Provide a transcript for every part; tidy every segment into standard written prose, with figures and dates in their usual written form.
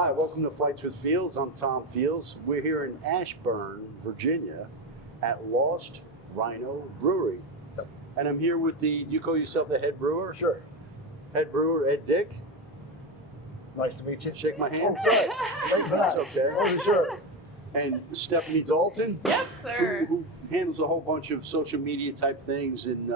Hi, welcome to Flights with Fields. I'm Tom Fields. We're here in Ashburn, Virginia at Lost Rhino Brewery. Yep. And I'm here with you call yourself the head brewer? Sure. Head brewer, Ed Dick. Nice to meet you. Shake my hand. Oh, sorry. Thanks for That's that. okay. Oh, sure. And Stephanie Dalton. Yes, sir. Who handles a whole bunch of social media type things and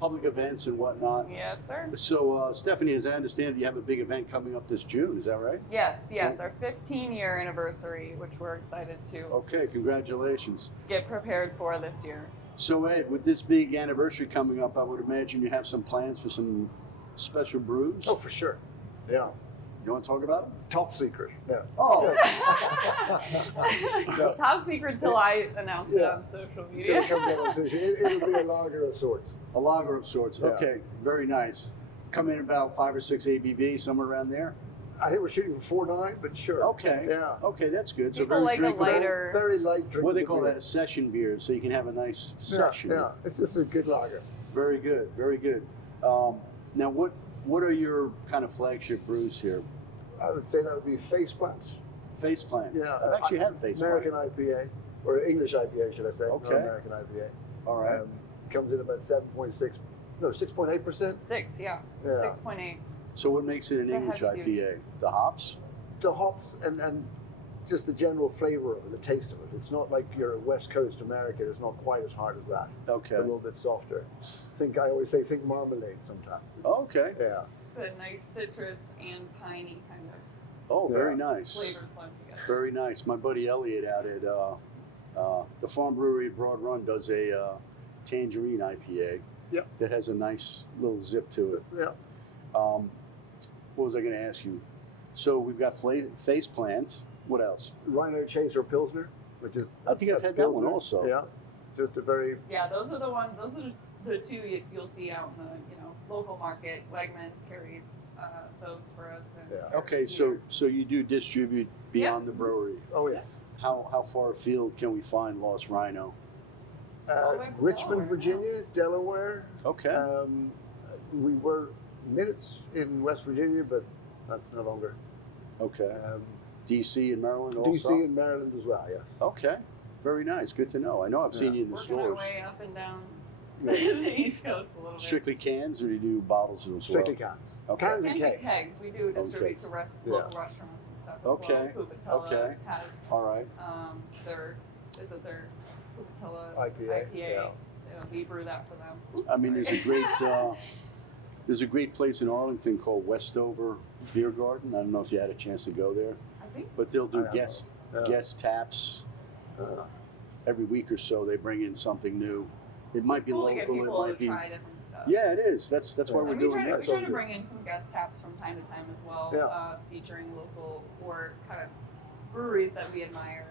public events and whatnot. Yes, sir. So, Stephanie, as I understand it, you have a big event coming up this June. Is that right? Yes, our 15-year anniversary, which we're excited to Okay, congratulations. get prepared for this year. So, Ed, with this big anniversary coming up, I would imagine you have some plans for some special brews. Oh, for sure. Yeah. You want to talk about them? Top secret. Yeah. Oh, Top secret till I announce it Yeah. on social So media. it comes out of- it'll be a lager of sorts. a lager of sorts. Yeah. Okay, very nice. Come in about 5 or 6 ABV, somewhere around there. I think we're shooting for 4.9, but sure. Okay. Yeah. Okay, that's good. So People very like a drinkable. lighter- Very light drink. What do they call that? A session beer, so you can have a nice session. Yeah. It's just a good lager. Very good. Very good. Now, what are your kind of flagship brews here? I would say that would be Face Plants. Face Plant. Yeah. I've actually had Face American Plant. IPA, or English IPA, should I say? Okay. Not American IPA. All right. Comes in about 6.8%. 6, yeah. Yeah. 6.8. So what makes it an It's a English heavy duty. IPA? The hops? The hops and just the general flavor of it, the taste of it. It's not like your West Coast American. It's not quite as hard as that. Okay. It's a little bit softer. I always say think marmalade sometimes. Okay. Yeah. It's a nice citrus and piney kind of Oh, very Yeah. nice. flavors blend together. Very nice. My buddy Elliot out at the Farm Brewery at Broad Run does a tangerine IPA. Yep. That has a nice little zip to it. Yeah. What was I going to ask you? So we've got Face Plants. What else? Rhino Chaser Pilsner, which is I think I've had that one Pilsner. also. Yeah. Just a very Yeah, those are the ones. Those are the two you'll see out in the local market. Wegmans carries those for us. And Yeah. Okay, so you do distribute beyond the brewery. oh yes. How far afield can we find Lost Rhino? All the way to Richmond, Delaware, Virginia, Delaware. Okay. We were minutes in West Virginia, but that's no longer. Okay. DC and Maryland also? DC and Maryland as well, yes. Okay. Very nice. Good to know. I know I've seen you in the working our stores. way up and down Yeah. the East Coast a little bit. Strictly cans, or do you do bottles as well? Strictly cans. Okay. Cans and Cans and kegs. kegs. We do distribute to Yeah. local restaurants and stuff as Okay. well. Pupatella Okay. has All right. their Pupatella IPA, yeah. We brew that for them. I mean, there's a great place in Arlington called Westover Beer Garden. I don't know if you had a chance to go there, I think but they'll do I guest Yeah. taps Uh, every week or so. They bring in something new. It might it's be cool local. to get It people might to be. try different stuff. Yeah, it is. That's why Yeah. we're And doing we try this. to bring in some guest taps from time to time as well, Yeah. featuring local or kind of breweries that we admire,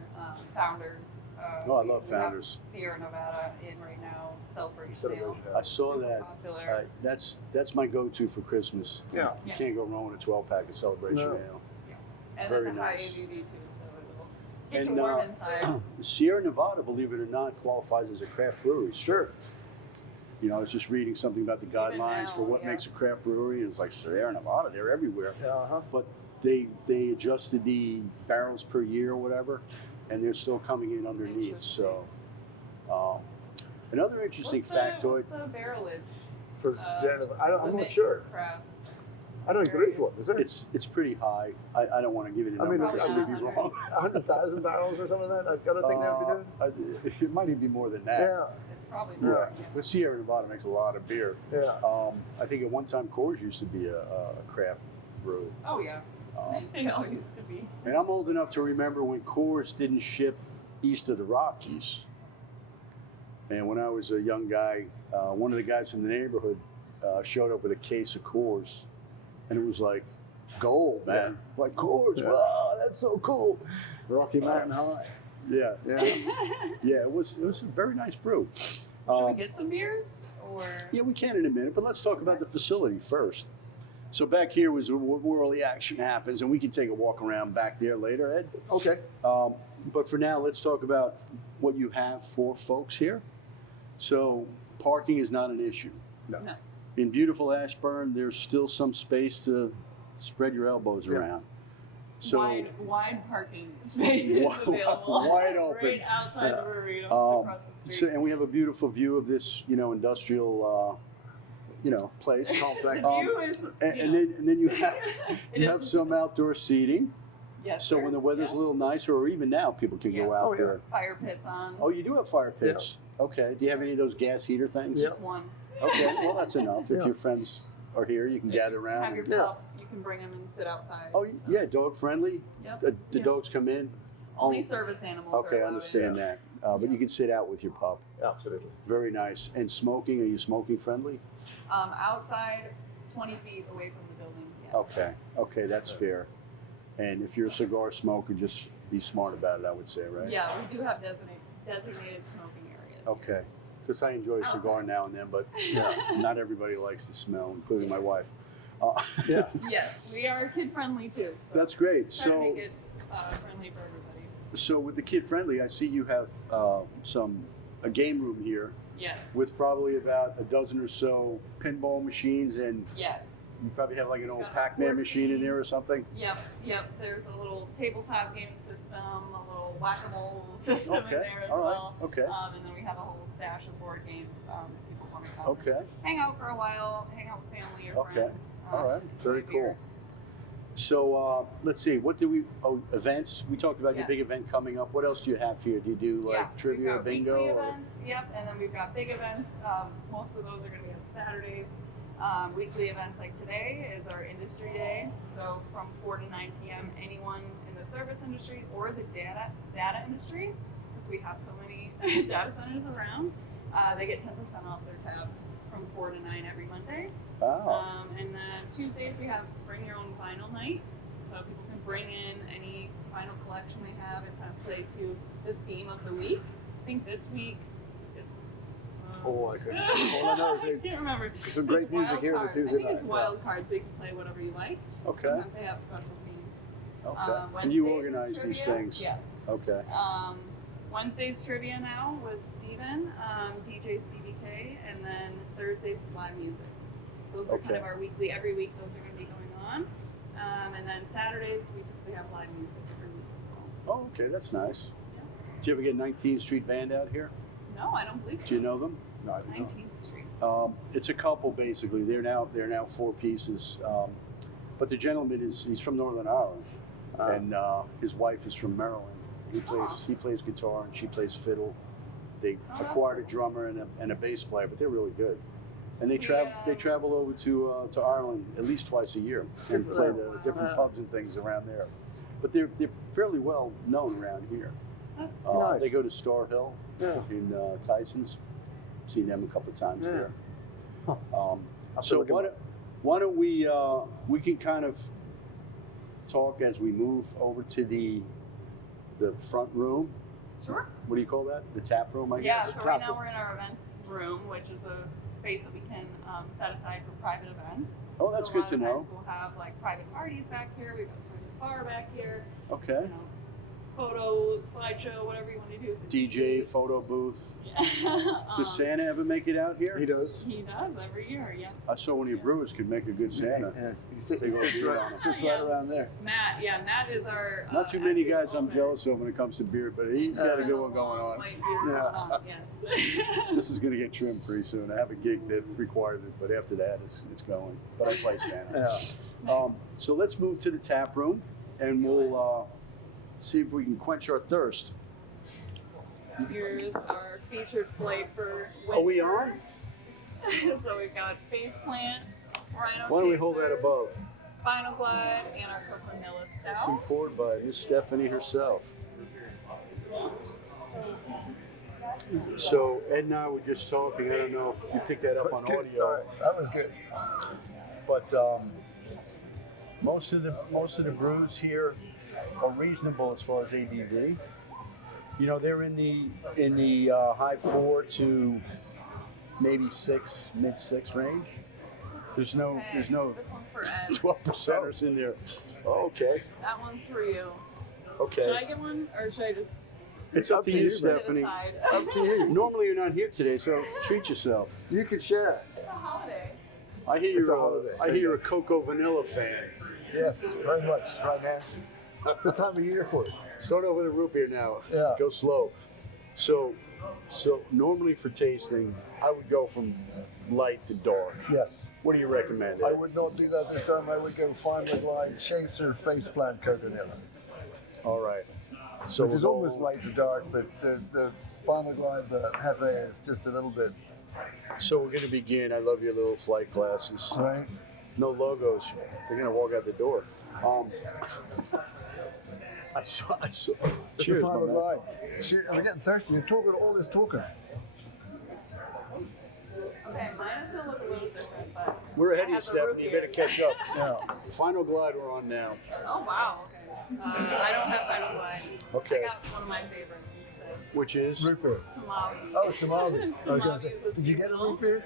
founders. Oh, I love we have Founders. Sierra Nevada in right now, Celebration Ale. Celebration Ale. I saw Super that. popular. That's my go-to for Christmas. Yeah. You Yeah. can't go wrong with a 12-pack of Celebration No. Ale. And Very it's a high nice. ABV too, so it will get And, you warm inside. Sierra Nevada, believe it or not, qualifies as a craft brewery. Sure. You know, I was just reading something about the guidelines now, for what yeah. makes a craft brewery, and it's like Sierra Nevada, they're everywhere. Uh-huh. But they adjusted the barrels per year or whatever, and they're still coming in underneath. So, another interesting factoid. What's the barrelage? For Sierra Nevada. I'm limit not sure. for craft? I don't think there is one, is there? It's pretty high. I don't want to give it a I number mean, because I'm probably going to be not wrong. 100,000 barrels or something like that? I've got to think that would be doing. It might even be more than that. Yeah. It's probably Yeah. not. But Sierra Nevada makes a lot of beer. Yeah. I think at one time Coors used to be a craft brew. Oh yeah, Um, they all used to be. and I'm old enough to remember when Coors didn't ship east of the Rockies. And when I was a young guy, one of the guys from the neighborhood showed up with a case of Coors, and it was like gold, man. Like Coors, Yeah. wow, that's so cool. Rocky Mountain High. Yeah, Yeah. yeah, it was a very nice brew. Should we get some beers or? Yeah, we can in a minute, but let's talk about the facility first. So back here was where all the action happens, and we can take a walk around back there later, Ed. Okay. But for now, let's talk about what you have for folks here. So parking is not an issue. No. No. In beautiful Ashburn, there's still some space to spread your elbows Yeah. around. So wide parking spaces available. Wide open. Right outside the brewery, don't have to cross the street. So, and we have a beautiful view of this, industrial, place. The view is, And then you have some outdoor seating. Yes, So sir. when the weather's Yeah. a little nicer, or even now, people can go Yeah. out Oh, yeah. there. Fire pits on. Oh, you do have fire pits. Okay. Do you have any of those gas heater things? Yeah. Just one. Okay. Well, that's enough. If Yeah. your friends are here, you can gather around. Have your and- pup. You can bring them and sit outside. Oh, so. yeah, dog friendly. Yep. The Yeah. dogs come in. Only Oh, service animals. Okay, are I allowed understand in. that. But Yeah. you can sit out with your pup. Absolutely. Very nice. And smoking? Are you smoking friendly? Outside, 20 feet away from the building. Yes. Okay. Okay, that's fair. And if you're a cigar smoker, just be smart about it, I would say, right? Yeah, we do have designated smoking areas. Okay. Because I enjoy a cigar Outside. now and then, but not everybody likes the smell, including my wife. Yeah. Yes, we are kid friendly too. So That's great. try to So, make it friendly for everybody. so with the kid friendly, I see you have a game room here Yes. with probably about a dozen or so pinball machines, and Yes. you probably have like an old Got Pac-Man 14. machine in there or something. Yep. There's a little tabletop gaming system, a little whack-a-mole system in Okay. there as All right. well. Okay. And then we have a whole stash of board games if people want to come. Okay. Hang out for a while, hang out with family or Okay. friends. All right. Very enjoy beer. cool. So let's see. What do we? Oh, events. We talked about your big Yes. event coming up. What else do you have here? Do you do like Yeah, trivia, we've got bingo? weekly or- events, yep, and then we've got big events. Most of those are going to be on Saturdays. Weekly events like today is our industry day. So from 4 to 9 p.m., anyone in the service industry or the data industry, because we have so many data centers around, they get 10% off their tab from 4 to 9 every Monday. Oh. And then Tuesdays we have bring your own vinyl night. So people can bring in any vinyl collection they have and kind of play to the theme of the week. I think this week is. Oh, I couldn't. All I know is I they- can't remember. some great It's music Wild here on Card. Tuesday I think it's night, wild card, so you can play whatever you like. Okay. Sometimes they have special themes. Okay. And you Wednesdays is organize these trivia. things. Yes. Okay. Wednesday's trivia now with Steven, DJ Stevie K, and then Thursdays is live music. So those are kind Okay. of our weekly, every week those are going to be going on. And then Saturdays we typically have live music every week as well. Oh, okay. That's nice. Yeah. Do you ever get 19th Street Band out here? No, I don't believe so. Do you know them? No, I don't know. 19th Street. It's a couple basically. They're now 4 pieces. But the gentleman he's from Northern Ireland, and his wife is from Maryland. He plays guitar and she plays fiddle. They that's acquired a cool. drummer and a bass player, but they're really good. And they Yeah. travel over to Ireland at least twice a year and Good for play them. the different Wow. pubs and things around there. But they're fairly well known around here. That's cool. Nice. They go to Star Hill Yeah. in Tyson's. Seen them a couple of times Yeah. there. Huh. I'll So look 'em up. why don't we can kind of talk as we move over to the front room. Sure. What do you call that? The tap room, I Yeah, guess. so Top right now room. we're in our events room, which is a space that we can set aside for private events. Oh, that's So a good lot to of know. times we'll have like private parties back here. We've got a private bar back here. Okay. You know, photo, slideshow, whatever you want to do. with the DJ, photo booth. Yeah. Does Santa ever make it out here? He does. He does every year, yeah. I saw one of your brewers could make a good Santa. Yes. He sits Big old beard on right, him. sits Yeah. right around there. Matt is our. Not too many actually guys I'm owner. jealous of when it comes to beer, but he's got a good one going on. White beard Yeah. going on, yes. This is going to get trimmed pretty soon. I have a gig that requires it, but after that, it's going. But I play Santa. Yeah. So let's move to the tap room, and we'll see if we can quench our thirst. Here's our featured flight for winter. Are we on? So we've got Face Plant, Rhino Why don't we hold that Chasers, above? Final Glide, and our Cook Vanilla It's Stout. poured by Miss Stephanie herself. So Ed and I were just talking. I don't know if you picked that up That's on good. audio, Sorry. That was good. but most of the brews here are reasonable as far as ABV. You know, they're in the high 4 to maybe 6, mid 6 range. There's no This one's for Ed. 12 percenters in there. Oh, okay. That one's for you. Okay. Should I get one, or should I just It's up to you, sit Stephanie. aside? Up to you. Normally you're not here today, so treat yourself. You could share. It's a holiday. I hear It's a you're holiday. I hear you're a Cocoa Vanilla fan. Yes, very much. Right now. It's the time of year for it. Start over with a root beer now. Yeah. Go slow. So normally for tasting, I would go from light to dark. Yes. What do you recommend? I Ed? would not do that this time. I would go Final Glide Chaser Faceplant Coconut. All right. So Which is we'll almost go- light to dark, but the Final Glide, the Hefe is just a little bit, So we're gonna begin. I love your little flight glasses. right? No logos. They're gonna walk out the door. I saw. It's Cheers, the my Final man. Glide. Shoot, we're getting thirsty. You're talking all this talking. Okay, mine is gonna look a little different, but We're ahead I of you, have the root Stephanie. You beer. better catch up. Yeah. Final glide we're on now. Oh wow, okay. I don't have Final Glide. Okay. I got one of my favorites instead. Which is Root beer. Tamale. Oh, tamale. I was gonna Tamale say, is a did you get a seasonal. root beer?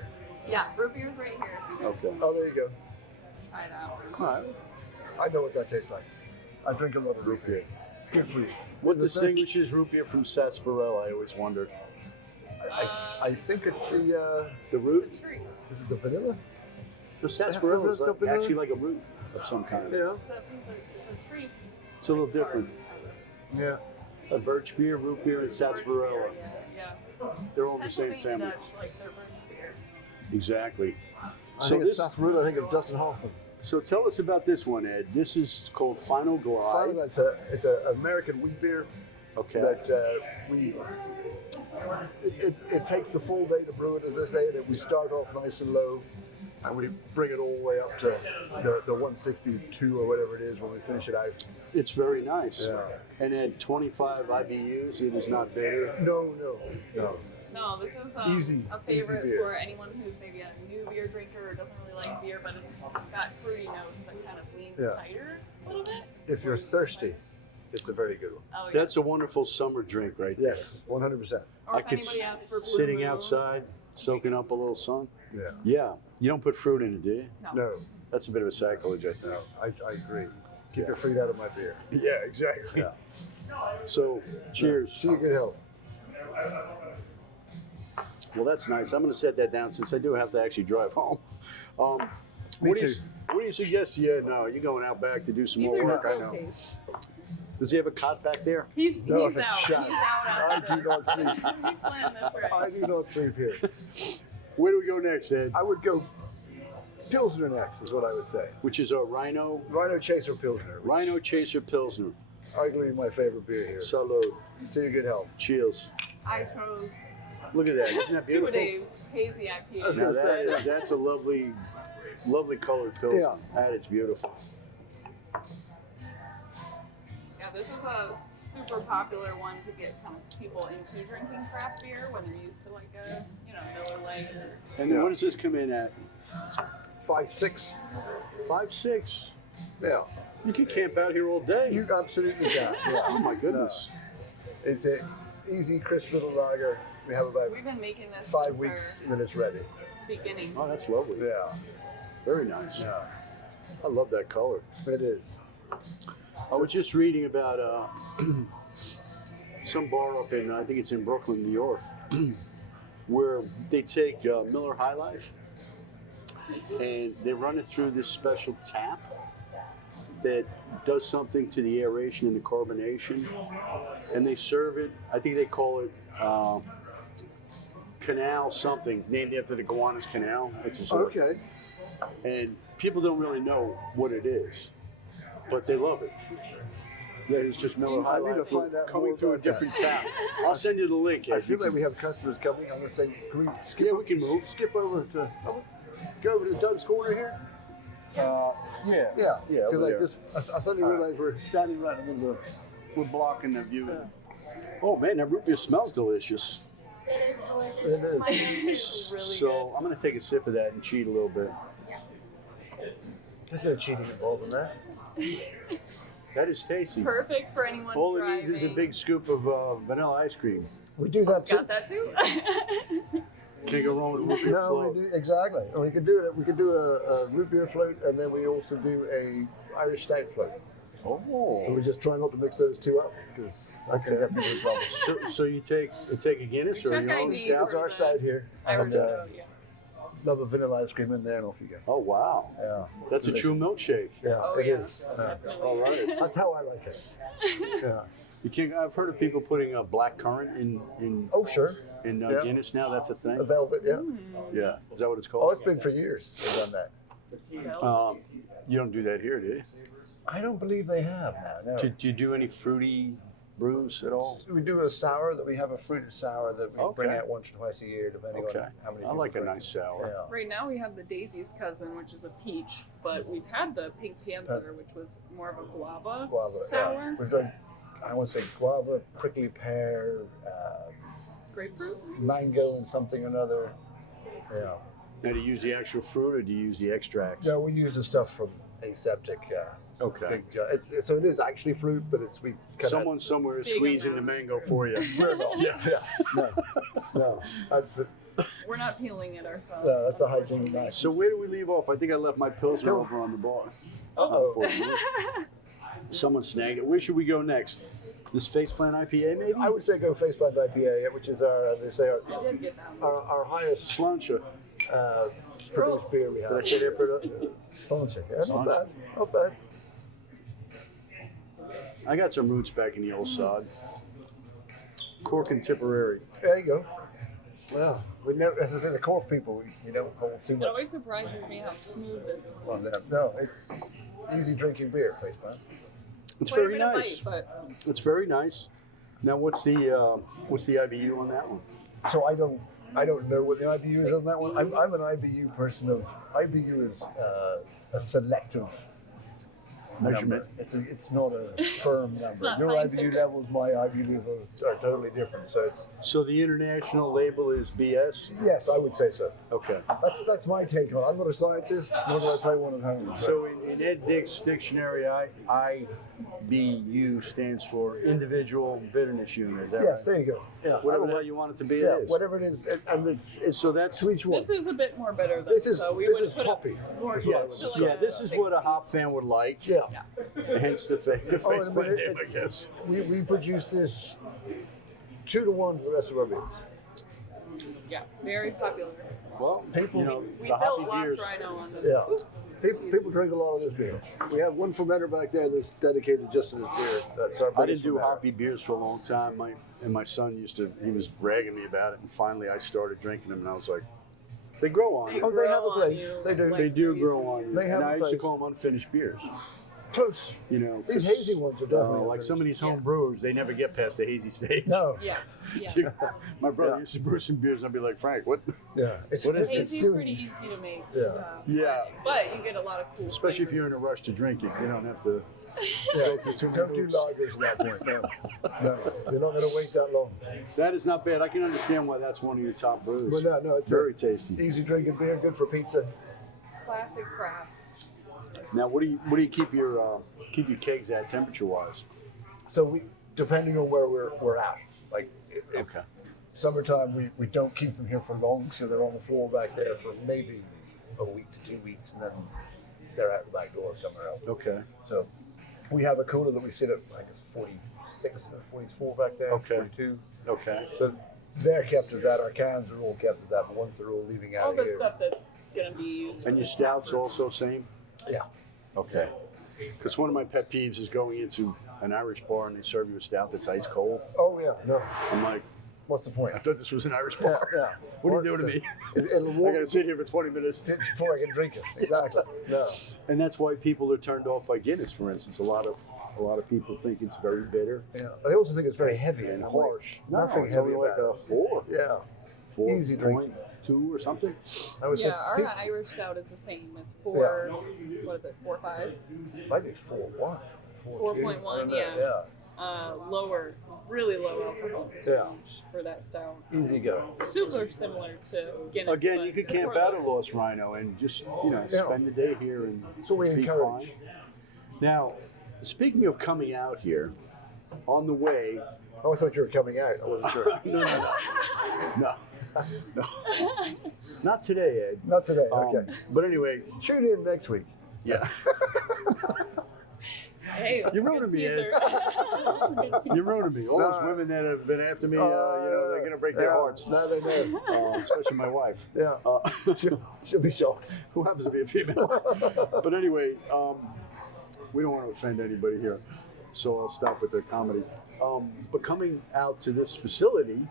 Yeah, root beer's right here. If you guys okay. Oh, there you go. try it out. All right. I know what that tastes like. I drink a lot of root Root beer. It's good for you. What The distinguishes root beer from sarsaparilla? I always wondered. I think it's the The root. It's a treat. is it the vanilla? The sarsaparilla is Vanilla stuff in actually there? like a root of some kind. Yeah. It's a treat. It's a little different. Yeah. A birch beer, root beer, and sarsaparilla. Yeah. They're all in the same Pennsylvania family. Dutch, like their birch beer. Exactly. I So think this. it's sarsaparilla. I think of Dustin Hoffman. So tell us about this one, Ed. This is called Final Glide. Final Glide, it's an American wheat beer Okay. that it takes the full day to brew it, as they say, and we start off nice and low, and we bring it all the way up to the 162 or whatever it is when we finish it out. It's very nice. Yeah. And at 25 IBUs, it is not bitter. No. No, this is Easy, a easy favorite beer. for anyone who's maybe a new beer drinker or doesn't really like beer, but it's got fruity notes that kind of lean Yeah. cider a little bit. If you're thirsty, it's a very good one. Oh, yeah. That's a wonderful summer drink right there. Yes, 100%. Or I if could anybody asks for Blue Sitting Moon. outside, soaking up a little sun. Yeah. Yeah. You don't put fruit in it, do you? No, That's a bit of a sacrilege, I think. no, I agree. Keep your feet out of my beer. Yeah, exactly. Yeah. So, cheers. See you good health. Well, that's nice. I'm going to set that down since I do have to actually drive home. Me what do too. you suggest? Yeah, no, you're going out back to do some These more are work. I just know. taste. Does he have a cot back there? He's No, out. it's He's shut. out I after do not sleep. He planned this right. I do not sleep here. Where do we go next, Ed? I would go Pilsner next, is what I would say. Which is a Rhino Chaser Pilsner. Rhino Chaser Pilsner. Arguably my favorite beer here. Salud. To your good health. Cheers. I chose Look at that. Isn't that beautiful? 2 days hazy IPA. I was Now gonna say. that's a lovely, lovely colored pilsner. Yeah. That is beautiful. Yeah, this is a super popular one to get kind of people into drinking craft beer when they're used to like a, Miller Lite. And Yeah. what does this come in at? 5-6. 5.6. Yeah. You can camp out here all day. You absolutely can. Yeah. Oh my goodness. It's a easy, crisp little lager. We have about We've been making this 5 since weeks and then it's ready. our beginnings. Oh, that's lovely. Yeah. Very nice. Yeah. I love that color. It is. I was just reading about some bar up in, I think it's in Brooklyn, New York, where they take Miller High Life and they run it through this special tap that does something to the aeration and the carbonation, and they serve it. I think they call it Canal something, named after the Gowanus Canal. It's a sort of- Okay. and people don't really know what it is, but they love it. Yeah, it's just Miller High I need to Life find out coming more through a about that. different tap. I'll send you the link. I Ed. feel You like we have customers coming. I'm going to say, can we skip? Yeah, we can move. Skip over to. Go over to Doug's corner here. yeah, Yeah. yeah, Feel over like there. this. I suddenly realized we're standing right in the middle of We're blocking the view. Oh man, that root beer smells delicious. It is delicious. It is. My hand tastes really So I'm gonna take a sip of that and cheat a little bit. There's no cheating involved in that. That is tasty. good. Perfect for anyone All it driving. needs is a big scoop of vanilla ice cream. We do that too. Got that too? Can't go wrong with a root beer No, float. we do exactly. And we could do it. We could do a root beer float, and then we also do a Irish stout float. So Oh. we just try not to mix those two up because I can get people in trouble. So you take a Guinness We or check your own ID. stout? It's our stout here. Irish And, stout, yeah. love a vanilla ice cream in there, and off you go. Oh wow, Yeah, that's a true milkshake. yeah, Oh, it yeah. is. Definitely. All right. That's how I like it. Yeah. You can't, I've heard of people putting a black currant in Oh, sure. yeah. Guinness now. That's a thing. A velvet, yeah. Yeah, is that what it's Oh, called? it's been for years they've done that. You don't do that here, do you? I don't believe they have now. No. Do you do any fruity brews at all? We do a sour that we have a fruited sour that we bring Okay. out once or twice a year, depending Okay, on how many. I people like a drink. nice sour. Yeah. Right now we have the Daisy's cousin, which is a peach, but we've had the Pink Panther, which was more of a guava, Guava. sour. Yeah. We've done, I want to say guava, prickly pear, Grapefruit. mango, and something or another. Yeah. Now, do you use the actual fruit or do you use the extracts? No, we use the stuff from aseptic. Okay. Big jar. So it is actually fruit, but it's we cut Someone somewhere is Big squeezing the amount. mango for you. yeah. No, that's it. We're not peeling it ourselves. No, that's a hygienic knife. So where do we leave off? I think I left my Pilsner over on the bar. Oh, Someone snagged it. Where should we go next? This Faceplant IPA, maybe? I would say go Faceplant IPA, which is our, as they say, I did get that. our highest Slancha. produced beer we have. Did I say that? Slancha, yeah, not bad, not bad. I got some roots back in the old sod. Cork and Tipperary. There you go. Well, we never, as I say, the Cork people, we don't hold too It much. always surprises me how smooth this one on is. them. No, it's easy drinking beer, Faceplant. It's Quite a very bit of nice. bite, but It's very nice. Now, what's the IBU on that one? So I don't know what the IBU is on that one. I'm an IBU person of IBU is a selective Measurement. number. It's not a firm number. not Your scientific. IBU levels, my IBU levels are totally different. So it's So the international label is BS? yes, I would say so. Okay. That's my take on it. I'm not a scientist, nor do I play one at home. So in Ed Dick's dictionary, IBU stands for individual bitterness unit. Is that yes, right? there you go. Yeah, Whatever I the hell would- you want it to be, yeah, it is. whatever it is, and it's So that's to each one. this is a bit more bitter than This is so we this would is put hoppy. it more is what I yes, would to say. like yeah. This is what a 60. hop fan would like. Yeah. Hence the face Oh, and a minute, name, I it's- guess. we produce this 2 to 1 to the rest of our beers. Yeah, very popular. Well, People- you know, We the hoppy built Lost beers. Rhino on this. Yeah. People drink a lot of this beer. We have one fermenter back there that's dedicated just to this beer. That's our I didn't biggest do fermenter. hoppy beers for a long time. My son he was bragging me about it, and finally I started drinking them, and I was like, they grow on you. Oh, they have a Grow on place. you, They do. They do grow on you. They have and a I used to place. call them unfinished beers. Close. You know, These 'cause, hazy ones are definitely like some of these Yeah. home brewers, they never get past the hazy stage. No. Yeah, yeah. My brother Yeah. used to brew some beers, and I'd be like, Frank, what? Yeah. It's What is still, it? it's Hazy's still, pretty easy to make. Yeah. Yeah. But you get a lot of cool Especially if you're in a flavors. rush to drink it, you don't have to. Yeah. Go through too many Don't do hoops. lagers at that point. No. No. You're not going to wait that long. That is not bad. I can understand why that's one of your top brews. But no, it's Very tasty. easy drinking beer, good for pizza. Classic craft. Now, what do you keep your kegs at temperature wise? So we, depending on where we're at, like if Okay. summertime, we don't keep them here for long, so they're on the floor back there for maybe a week to 2 weeks, and then they're out the back door somewhere else. Okay. So we have a cooler that we sit at, I think it's 46 or 44 back there, Okay. 42. Okay. So they're kept at that. Our cans are all kept at that, but once they're all leaving out All of the here. stuff that's gonna be used. And for your the stouts brew. also same? Yeah. Okay. Because one of my pet peeves is going into an Irish bar and they serve you a stout that's ice cold. Oh yeah. No. I'm like, What's the point? I thought this was an Irish Yeah. bar. Yeah. What are you doing to me? It'll I warm gotta sit here for 20 minutes. before I can drink it. Exactly. No. And that's why people are turned off by Guinness, for instance. A lot of people think it's very bitter Yeah. I also think it's very heavy and and harsh. Nothing it's heavy only like about a 4. it. Yeah. 4 Easy drink. 2 or something. I would Yeah, say our people, Irish stout is the same. It's 4. What is it? 4.5. might be 4.1. 4.1, yeah. Lower, really low alcohol percentage for that stout. Easy go. Super similar to Guinness. Again, but you could it's camp more out like- at Lost Rhino and just, Yeah. spend the day here and So we be encourage. fine. Now, speaking of coming out here, on the way, Oh, I thought you were coming out. I wasn't sure. no, no, not today, Ed. Not today. Okay. But anyway, Tune in next week. yeah. Hey, You're ruining me, Ed. You're ruining me. All those women that have been after me, they're going to break their hearts. Now they know. Especially my wife. Yeah. She'll be shocked. Who happens to be a female. But anyway, we don't want to offend anybody here, so I'll stop with the comedy. But coming out to this facility,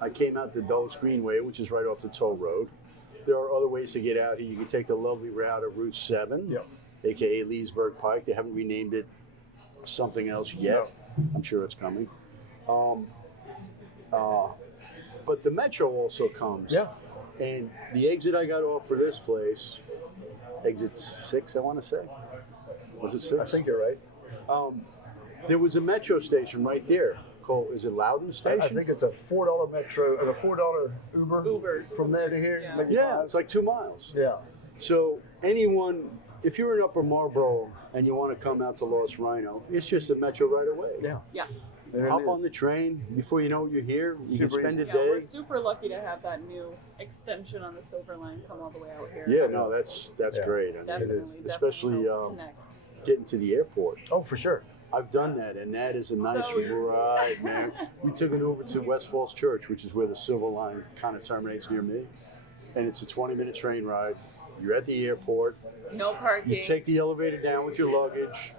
I came out the Dulles Greenway, which is right off the toll road. There are other ways to get out here. You can take the lovely route of Route 7, aka Leesburg Pike. They haven't renamed it something else yet. No. I'm sure it's coming. But the Metro also comes. Yeah. And the exit I got off for this place, exit 6, I want to say. Was it 6? I think you're right. There was a Metro station right there. Is it Loudon Station? I think it's a $4 Metro and a $4 Uber from there to here. Yeah, it's like 2 miles. Yeah. So anyone, if you're in Upper Marlboro and you want to come out to Lost Rhino, it's just a Metro right away. Yeah. Yeah. Hop on the train. Before you know it, you're here. You can spend a day. We're super lucky to have that new extension on the Silver Line come all the way out here. Yeah, no, that's great. I mean, Definitely. especially connect. getting to the airport. Oh, for sure. I've done that, and that is a nice ride, man. We took it over to West Falls Church, which is where the Silver Line kind of terminates near me. And it's a 20-minute train ride. You're at the airport. No parking. You take the elevator down with your luggage.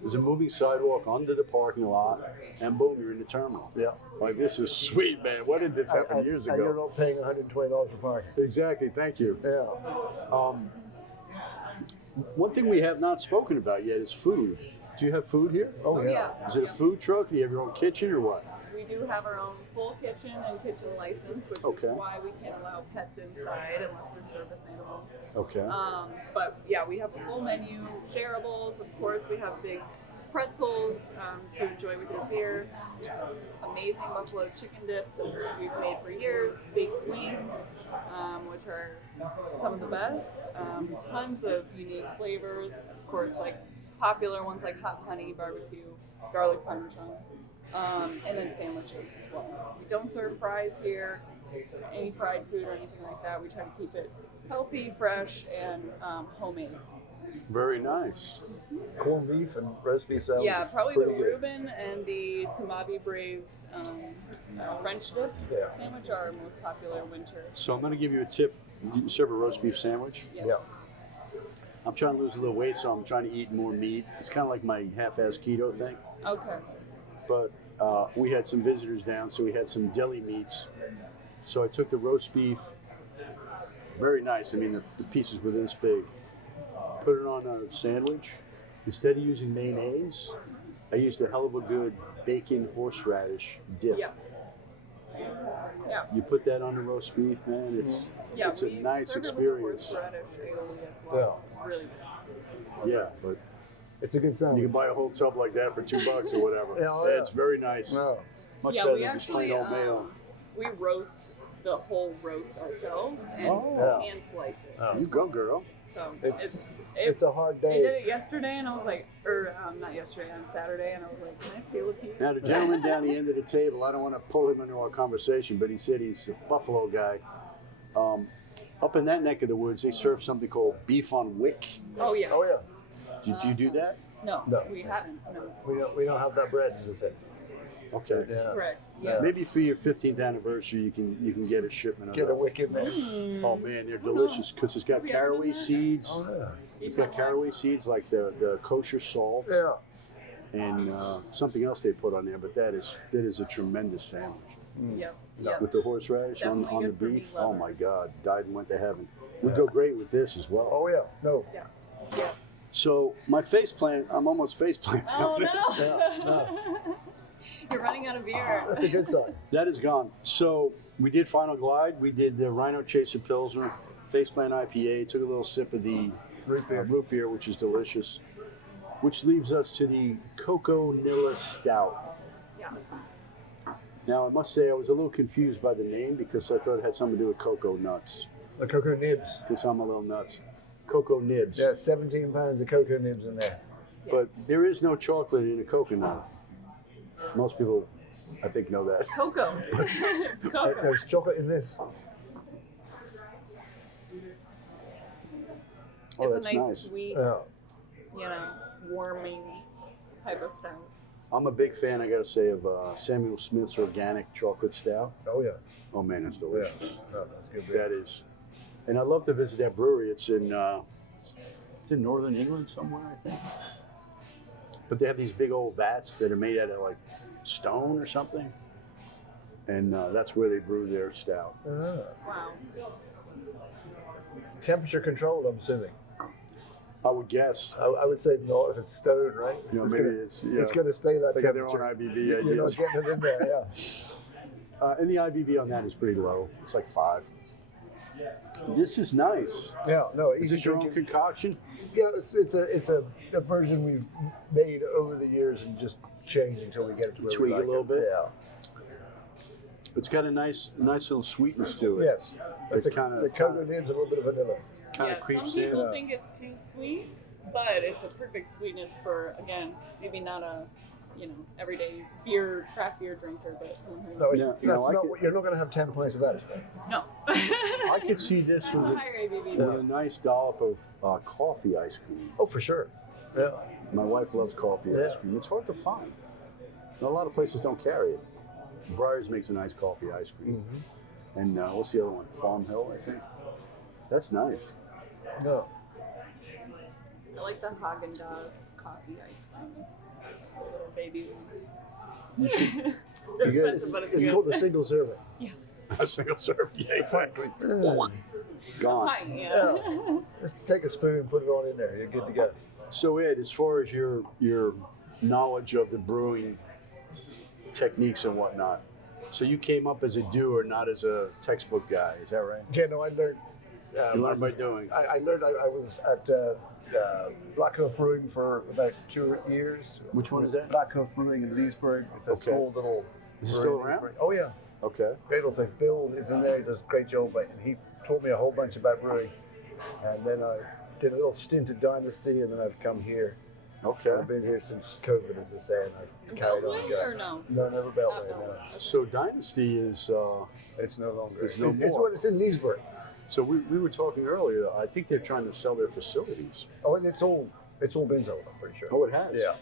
There's a moving sidewalk under the parking lot, and boom, you're in the terminal. Yeah. Like, this is sweet, man. What did this happen years ago? And you're not paying $120 for parking. Exactly. Thank you. Yeah. One thing we have not spoken about yet is food. Do you have food here? Oh, yeah. Is it a food truck? Do you have your own kitchen or what? We do have our own full kitchen and kitchen license, which is why we can't allow pets inside unless they're service animals. Okay. But yeah, we have a full menu, shareables. Of course, we have big pretzels to enjoy with your beer. Amazing buffalo chicken dip that we've made for years. Baked wings, which are some of the best. Tons of unique flavors. Of course, like popular ones like hot honey, barbecue, garlic parmesan, and then sandwiches as well. We don't serve fries here, any fried food or anything like that. We try to keep it healthy, fresh, and homemade. Very nice. Corned beef and roast beef sandwich. Yeah, probably the Reuben and the Tamabi braised French dip sandwich are our most popular winter. So I'm going to give you a tip. You serve a roast beef sandwich? Yes. Yeah. I'm trying to lose a little weight, so I'm trying to eat more meat. It's kind of like my half-ass keto thing. Okay. But we had some visitors down, so we had some deli meats. So I took the roast beef, very nice. I mean, the pieces were this big. Put it on a sandwich. Instead of using mayonnaise, I used a hell of a good bacon horseradish dip. Yeah. Yeah. You put that on the roast beef, man. It's a nice experience. Horseradish aioli as well. It's really good. Yeah, but it's a good sandwich. you can buy a whole tub like that for $2 or whatever. Yeah. It's very nice. Yeah. Much Yeah, better we than just actually plain old mayo. we roast the whole roast ourselves and hand slice it. Oh. You go, girl. So It's a hard I day. did it yesterday, and I was like, not yesterday, on Saturday, and I was like, can I steal a piece? Now, the gentleman down the end of the table, I don't want to pull him into our conversation, but he said he's a Buffalo guy. Up in that neck of the woods, they serve something called beef on wick. Oh yeah. Oh, yeah. Did you do that? No, No. we haven't. No. We don't have that bread, as I said. Okay. Yeah. Correct. Yeah. Maybe for your 15th anniversary, you can get a shipment of Get a that. wick in there. Oh man, they're delicious because it's got Have you ever caraway done that? seeds. Oh, yeah. It's got caraway seeds like the kosher salt Yeah. and something else they put on there. But that is a tremendous sandwich. Yep. Yep. With the horseradish on Definitely the good for meat beef. Oh lovers. my God, died and went to heaven. Would go great with this as well. Oh, yeah. No. Yeah. Yeah. So my face plant, I'm almost face planted. Oh no. Yeah, no. You're running out of beer. That's a good sign. That is gone. So we did Final Glide. We did the Rhino Chaser Pilsner, Faceplant IPA. Took a little sip of the root beer, which is delicious. Which leaves us to the Cocoa Nilla Stout. Yeah. Now I must say I was a little confused by the name because I thought it had something to do with cocoa nuts. The cocoa nibs. Because I'm a little nuts. Cocoa nibs. Yeah, 17 pounds of cocoa nibs in there. But there is no chocolate in a coconut. Most people, I think, know that. Cocoa. Cocoa. There's chocolate in this. Oh, It's that's a nice, nice. sweet, Yeah. warming type of stout. I'm a big fan, I gotta say, of Samuel Smith's organic chocolate stout. Oh yeah. Oh man, that's Yeah. delicious. No, that's good beer. That is, and I'd love to visit that brewery. It's in northern England somewhere, I think. But they have these big old vats that are made out of like stone or something, and that's where they brew their stout. Ah. Wow. Temperature controlled, I'm assuming. I would guess. I would say no if it's stone, right? You know, It's maybe gonna, it's going to stay that they got their own temperature. IBV You're not ideas. getting it in there, yeah. And the IBV on that is pretty low. It's like 5. This is nice. Yeah, no, Is easy this your own drinking. concoction? Yeah, it's a version we've made over the years and just changed until we get it to where we Tweak it a like little bit? Yeah. It's got a nice little sweetness to it. Yes. It's It kinda- the coconut nibs, a little bit of vanilla. Kind of Yeah, creeps some people in. think it's too sweet, but it's a perfect sweetness for, again, maybe not a, everyday craft beer drinker, but someone who No, No, that's no, I not could- what you're not going to have 10 pints of that today. No. I could see this with a, Higher ABV. with a nice dollop of coffee ice cream. Oh, for sure. Yeah. My wife loves coffee ice Yeah. cream. It's hard to find. A lot of places don't carry it. Breyers makes a nice coffee ice cream. Mm-hmm. And what's the other one? Farm Hill, I think. That's nice. No. I like the Haagen-Dazs coffee ice cream. The little baby ones. You should. They're You guys- expensive, but it's It's good. called the single serving. A single serve. Yeah, exactly. Gone. Hi, yeah. Let's take a spoon, put it on in there. You're good to go. So Ed, as far as your knowledge of the brewing techniques and whatnot, so you came up as a doer, not as a textbook guy. Is that right? Yeah, no, I learned. You learned by doing. I learned. I was at Black Hoof Brewing for about 2 years. Which one is that? Black Hoof Brewing in Leesburg. It's a Okay. small little. Is it brewery still in around? Leesburg. Oh yeah, Okay. great little place. Bill is in there. He does a great job, and he taught me a whole bunch about brewing. And then I did a little stint at Dynasty, and then I've come here. Okay. I've been here since COVID, as I say, and I've carried on Beltway going. or no? No, never Beltway. Not No. Beltway. So Dynasty is. It's no longer. It's no It's more. what it's in Leesburg. So we were talking earlier. I think they're trying to sell their facilities. Oh, and it's all been sold. I'm pretty sure. Oh, it has. Yeah,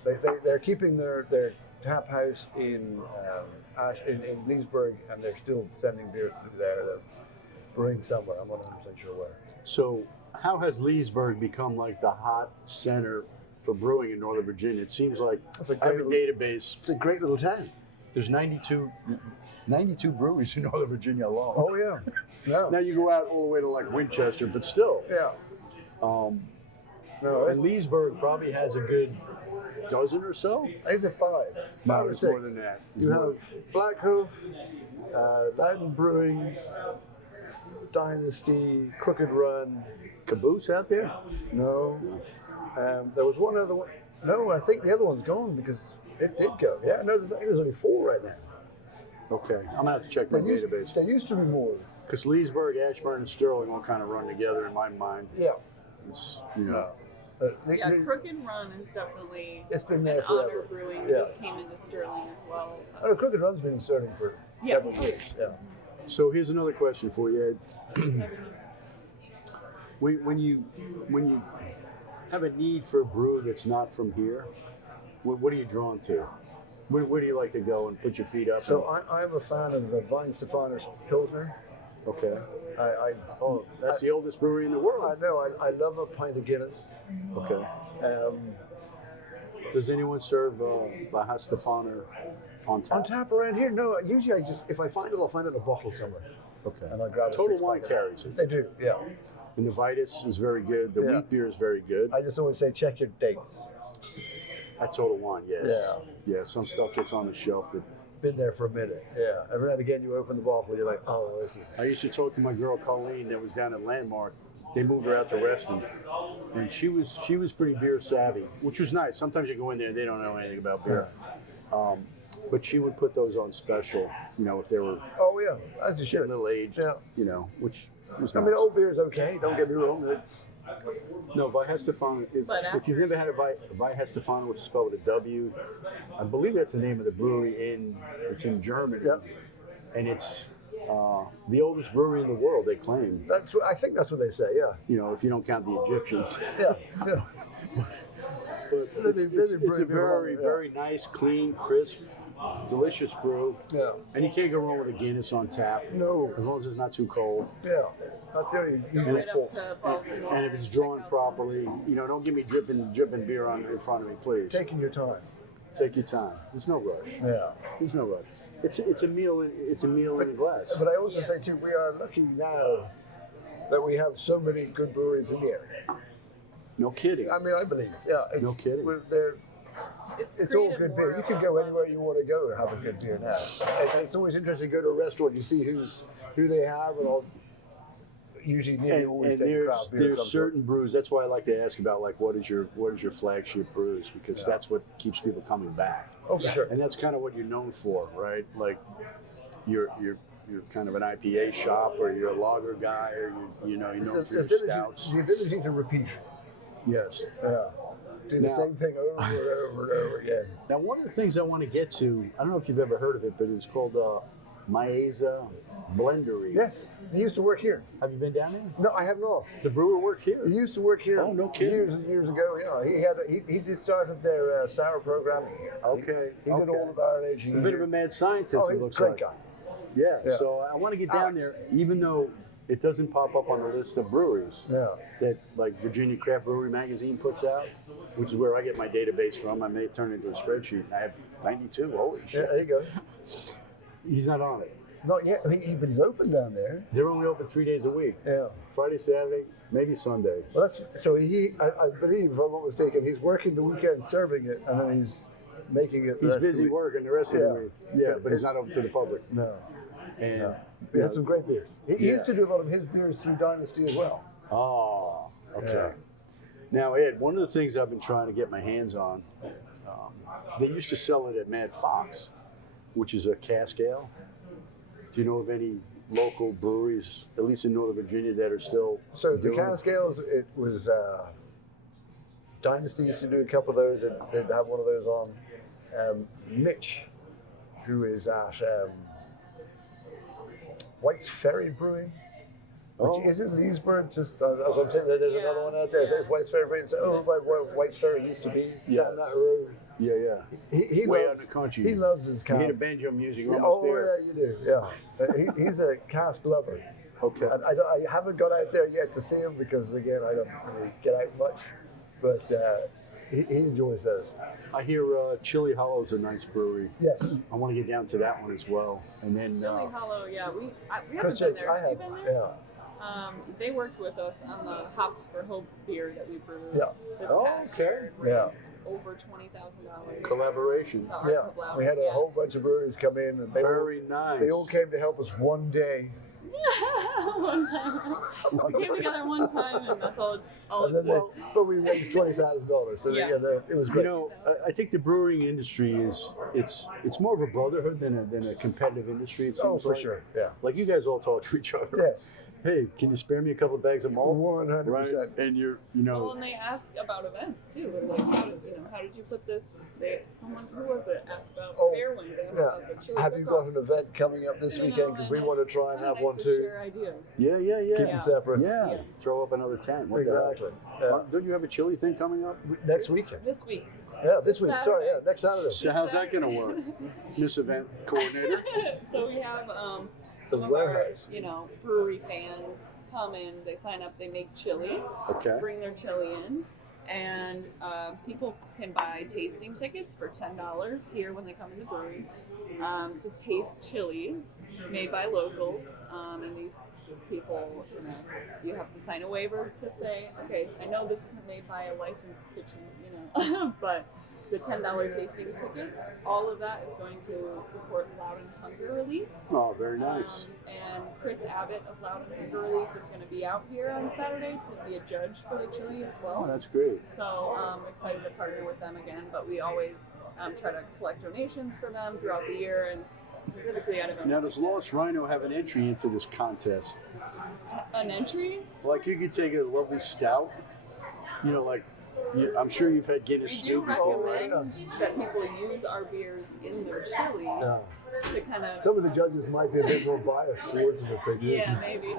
they're keeping their tap house in in Leesburg, and they're still sending beer through there. They're brewing somewhere. I'm not 100% sure where. So how has Leesburg become like the hot center for brewing in Northern Virginia? It seems like That's a I have a great database. It's a great little town. There's 92 breweries in Northern Virginia alone. Oh yeah, no, Now you go out all the way to like Winchester, but still. yeah, no. And Leesburg probably has a good dozen or so. Is it five? No, Five or it's six. more than that. It's You more- have Black Hoof, Loudon Brewing, Dynasty, Crooked Run. Caboose out there. No, there was one other one. No, I think the other one's gone because it did go. Yeah, no, I think there's only 4 right now. Okay, I'm gonna have to check my database. There used to be more. Because Leesburg, Ashburn, and Sterling all kind of run together in my mind. Yeah. It's, you know. Yeah, Crooked Run is definitely It's been an there honor forever. brewing. Yeah. Just came into Sterling as well. Oh, Crooked Run's been serving for Yeah. several years. Yeah. So here's another question for you, Ed. When you have a need for a brew that's not from here, what are you drawn to? Where do you like to go and put your feet up? So I'm a fan of Vine Stefaner's Pilsner. Okay. Oh, That's the oldest brewery in the world. I know. I love a pint of Guinness. Okay. Does anyone serve Baja Stefaner on tap? On tap around here? No. Usually, if I find it, I'll find it in a bottle somewhere. Okay. And I'll grab a Total 6-pack Wine of that. carries it. They do. Yeah. And the Vitus is very good. The Yeah. wheat beer is very good. I just always say check your dates. At Total Wine, yes. Yeah. Yeah, some stuff gets on the shelf that Been there for a minute. Yeah. Every now and again, you open the bottle, you're like, oh, this is. I used to talk to my girl Colleen that was down at Landmark. They moved her out to Reston, and she was pretty beer savvy, which was nice. Sometimes you go in there and they don't know anything about beer, but she would put those on special, you know, if they were Oh yeah, as you a should. little aged, Yeah. you know, which was I nice. mean, old beer's okay. Don't get me wrong. It's No, Weihestefan, if you've never had a Weihestefan, which is spelled with a W, I believe that's the name of the brewery it's in Germany. Yep. And it's the oldest brewery in the world, they claim. I think that's what they say. Yeah. You know, if you don't count the Egyptians. Yeah. Yeah. But It's a very nice, clean, crisp, delicious brew. Yeah. And you can't go wrong with a Guinness on tap. No. As long as it's not too cold. Yeah. That's the only usual Right up fault. to Baltimore. And if it's drawn check out- properly, don't give me dripping beer in front of me, please. Taking your time. Take your time. There's no rush. Yeah. There's no rush. It's a meal in a glass. But I also say too, we are lucky now that we have so many good breweries in the area. No kidding. I mean, I believe. Yeah. It's, No kidding. It's all created good more beer. You of can a go level. anywhere you want to go and have a good beer now. And it's always interesting to go to a restaurant. You see who they have, and all. Usually, nearly always And take there's craft beer. there's comes certain brews. That's why I like to ask about like what is your flagship brews, because that's what keeps people coming back. up. Oh, for sure. And that's kind of what you're known for, right? Like you're kind of an IPA shop, or you're a lager guy, or you're known for your stouts. The ability to repeat. Yes. Yeah. Do the Now- same thing over and over and over again. Now, one of the things I want to get to, I don't know if you've ever heard of it, but it's called Maeza Blendery. Yes. He used to work here. Have you been down there? No, I have not. The brewer worked here. He used to work here. Oh, no kidding. Years and years ago. Yeah. He did started their sour program. Okay. He did all the barrel aging. A bit of a mad scientist, Oh, it he's a looks great like. guy. Yeah, Yeah. so I want to get down Alex. there, even though it doesn't pop up on the list of breweries Yeah. that like Virginia Craft Brewery Magazine puts out, which is where I get my database from. I may turn it into a spreadsheet. I have 92. Holy Yeah, shit. there you go. He's not on it. Not yet, but he's open down there. They're only open 3 days a week. Yeah. Friday, Saturday, maybe Sunday. Well, so I believe, if I'm not mistaken, he's working the weekend serving it, and then he's making it. the He's rest of the busy week. working the rest of Yeah. the week. Yeah, but he's not open to the public. No. And No. He has some great beers. He Yeah. used to do a lot of his beers through Dynasty as well. Oh, okay. Yeah. Now, Ed, one of the things I've been trying to get my hands on, they used to sell it at Mad Fox, which is a cask ale. Do you know of any local breweries, at least in Northern Virginia, that are still So the doing it? cask ales, it was Dynasty used to do a couple of those, and they'd have one of those on. Mitch, who is at White's Ferry Brewing, which Oh. isn't Leesburg. Just as I'm saying, there's another one out there. It's White's Ferry Brewing. It's over by where White's Ferry used to be, Yeah. down that road. Yeah, yeah. He Way loves, out in the country. He loves his You cask. hear the banjo music, you're Yeah, almost oh there. yeah, you do. Yeah, he's a cask lover. Okay. And I haven't got out there yet to see him because again I don't really get out much, but he enjoys those. I hear Chili Hollow's a nice brewery. Yes, I want to get down to that one as well. And then, Chili Hollow, yeah, we haven't Chris been Jakes, there. I Have you have. been there? Yeah, They worked with us on the Hops for Hope beer that we brewed Yeah. this Oh, past okay. year. Yeah. Raised over $20,000. collaboration. So our yeah. collab, We had a yeah. whole bunch of breweries come in, and Very nice. they all came to help us one day, One time. We came together one time, and that's all and it then took. but we raised $20,000. So Yeah. it was You great. know, I think the brewing industry it's more of a brotherhood than a competitive industry. It Oh, seems for like. sure. Yeah. Like you guys all talk to each other. Yes. Hey, can you spare me a couple of bags of malt? 100%. Right. And you're, Well, and they ask about events too. They're like, how did you put this? Someone who was it asked about Oh, Fairwind. They asked Yeah. about the chili Have you cook-off. got an event coming up this weekend? Because we want to try and Kinda have nice one to too. Share ideas. yeah. Keep them separate. Yeah. Throw up another tent. What the hell? Exactly. Yeah. Don't you have a chili thing coming up? Next weekend. This week. Yeah, this week. Sorry, Saturday. yeah, next Saturday. So how's that going to work, Miss Event Coordinator? So we have The some of warehouse. our, brewery fans come in, they sign up, they make chili, Okay. bring their chili in, and people can buy tasting tickets for $10 here when they come in the brewery to taste chilies made by locals, and these people, you have to sign a waiver to say, okay, I know this isn't made by a licensed kitchen, but the $10 tasting tickets, all of that is going to support Loud and Hunger Relief. Oh, very nice. And Chris Abbott of Loud and Hunger Relief is going to be out here on Saturday to be a judge for the chili as well. Oh, that's great. So I'm excited to partner with them again, but we always try to collect donations for them throughout the year and specifically at events. Now, does Lost Rhino have an entry into this contest? An entry? Like you could take a lovely stout, like I'm sure you've had Guinness We do stew before, recommend right? that people use our beers in their chili Yeah. to kind of. Some of the judges might be a bit more biased towards them if they do. Yeah, maybe.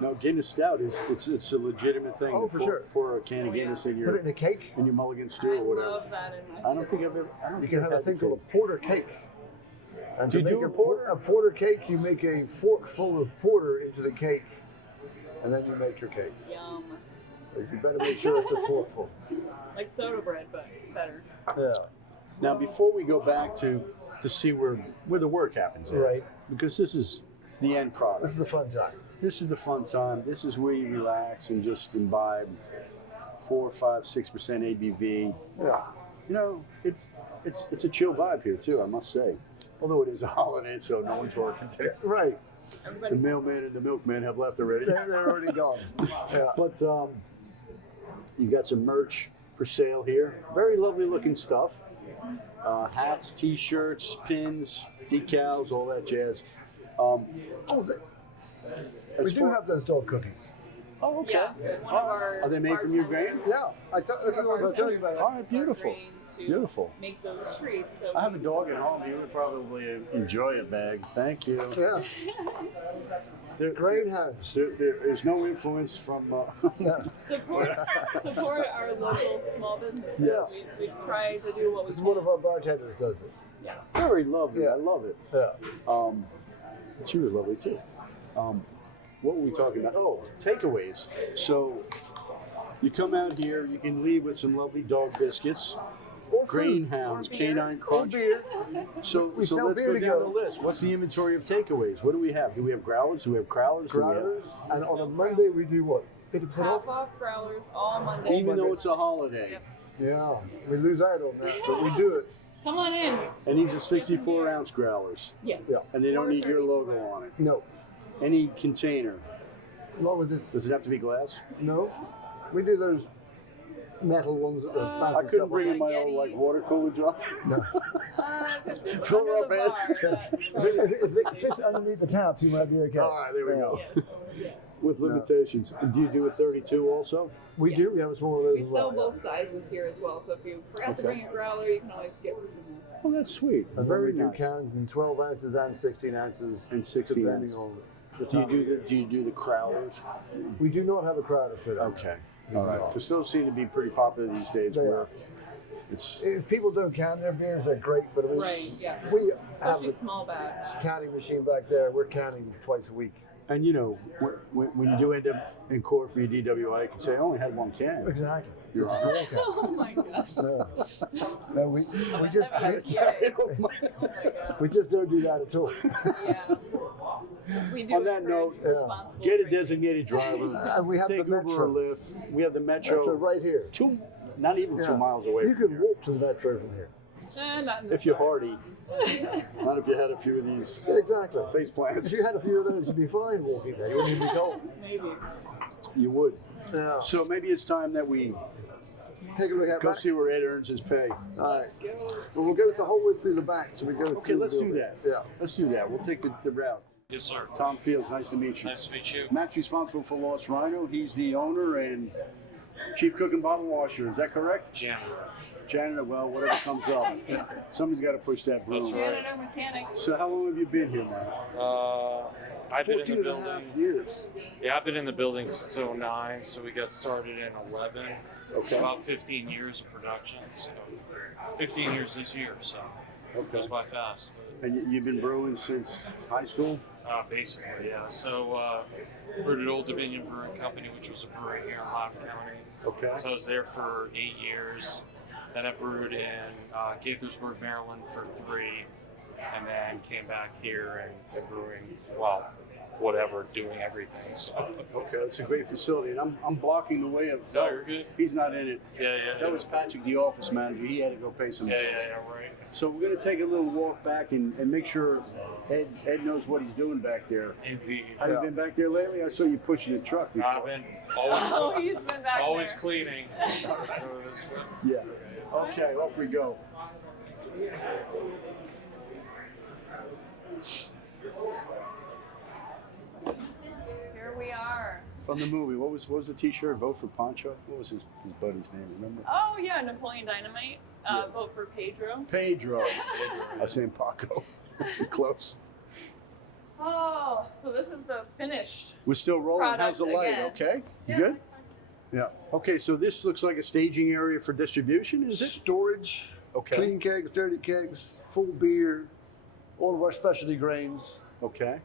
No, Guinness stout it's a legitimate thing. Oh, to for pour, sure. Pour a can of Guinness in Put your it in a cake. mulligan stew I or whatever. love that in my I don't think I've ever. I don't You think can I've have a had thing the called a porter cake. And Do you to do make a porter? A porter cake, you make a fork full of porter into the cake, and then you make your cake. Yum. But you better make sure it's a forkful. Like soda bread, but better. Yeah. Now, before we go back to see where the work happens, Right. Because this is the end product. This is the fun time. This is the fun time. This is where you relax and just imbibe 4, 5, 6% ABV. Yeah. You know, it's a chill vibe here too, I must say. Although it is a holiday, so no one's working today. Right. The Everybody. mailman and the milkman have left already. They're already gone. Yeah. But you got some merch for sale here. Very lovely looking stuff. Hats, t-shirts, pins, decals, all that jazz. Oh, As we do far- have those dog cookies. Oh, okay. Yeah, one of our. Are they made from your bartenders- grain? Yeah. That's the ones I tell you about. All right, beautiful. To Beautiful. Make those treats. So I have a dog at home. He would probably enjoy a bag. Thank you. Yeah. There, Grain house. there's no influence from. Yeah. support our local small businesses. Yes. We try to do what we This is can. one of our bartenders does it. Very lovely. Yeah. I love it. Yeah. She was lovely too. What were we talking about? Oh, takeaways. So you come out here, you can leave with some lovely dog biscuits, Or greenhounds, Or beer. canine Or crunch. beer. So We sell let's beer go down together. the list. What's the inventory of takeaways? What do we have? Do we have growlers? Do we have crowlers? Do we have- Growlers. And on a Monday we do what? 50% Half off? off growlers all Monday. Even though it's a holiday. Yep. Yeah. We lose out on that, but we do it. Come on in. And these are 64-ounce growlers. Yes. Yeah. And they don't Or need your 32 logo ounce. on it. No. Any container. As long as it's Does it have to be glass? no. We do those metal ones that are fancy I couldn't stuff bring in like my own Yeti. water cooler jar. Fill her up, Ed. If it fits underneath the taps, you might be okay. All right, there we go. Yes. Yes. With limitations. Do you do a 32 also? We do. We have a small of those We as sell well. both sizes here as well. So if you forgot to Okay. bring a growler, you can always get one from us. Oh, that's sweet. And Very then we nice. do cans in 12 ounces and 16 ounces, And 16 depending ounces. on the Do you time. do the crowlers? We do not have a crowd fit up. Okay. All right. Because those seem to be pretty popular these days. They Where are. it's If people don't can their beers, they're great, but I mean, Right. Yeah. we have Especially a small batch. canning machine back there. We're canning twice a week. and you know when you do end up in court for your DWI, you can say I only had one can. Exactly. It's You're just a right. small can. Oh my gosh. No, we just Never get Oh my- Oh my god. we just don't do that at all. Yeah. We do On that note, encourage responsible Get a drinking. designated driver. And we have Take the Uber metro. or Lyft. We have the metro. Metro right here. Not even Yeah. 2 miles away You from can here. walk to the metro from here. Not in If this you're time. hardy. Not if you had a few of these Exactly. face If plants. you had a few of those, you'd be fine walking there. You wouldn't even be cold. Maybe. You would. Yeah. So maybe it's time that we Take a look at go back. see where Ed earns his pay. All right. Well, we'll go the whole way through the back, so we go. Okay, through let's the do building. that. Yeah. Let's do that. We'll take the route. Yes, sir. Tom Fields, nice to meet you. Nice to meet you. Matt's responsible for Lost Rhino. He's the owner and chief cook and bottle washer. Is that correct? Janitor. Janitor, well, whatever comes up. Somebody's got to push that broom. That's right. Janitor, mechanic. So how long have you been here, Matt? I've been in 14 the and a half building. years. Yeah, I've been in the building since '09, so we got started in '11. Okay. So about 15 years of production. So 15 years this year, so it Okay. goes by fast. And you've been brewing since high school? Basically, yeah. So brewed at Old Dominion Brewing Company, which was a brewery here in Loudoun County. Okay. So I was there for 8 years. Then I brewed in Gaithersburg, Maryland for 3, and then came back here and been brewing, well, whatever, doing everything. So Okay, it's a great facility, and I'm blocking the way of. No, you're good. He's not in it. yeah. That was Patrick, the office manager. He had to go pay some. Yeah, right. So we're going to take a little walk back and make sure Ed knows what he's doing back there. Indeed. Have you been back there lately? I saw you pushing the truck before. I've been always, Oh, he's been back always there. cleaning. Yeah. Okay, off we go. Here we are. from the movie. What was the T-shirt? Vote for Pancho. What was his buddy's name? Remember? Oh yeah, Napoleon Dynamite. Vote for Pedro. Pedro. I was saying Paco. Close. Oh, so this is the finished. We're still rolling. How's the light? Again. Okay. You Yeah, good? that's fine. Yeah. Okay. So this looks like a staging area for distribution, is it? Storage, Okay. clean kegs, dirty kegs, full beer, all of our specialty grains, Okay.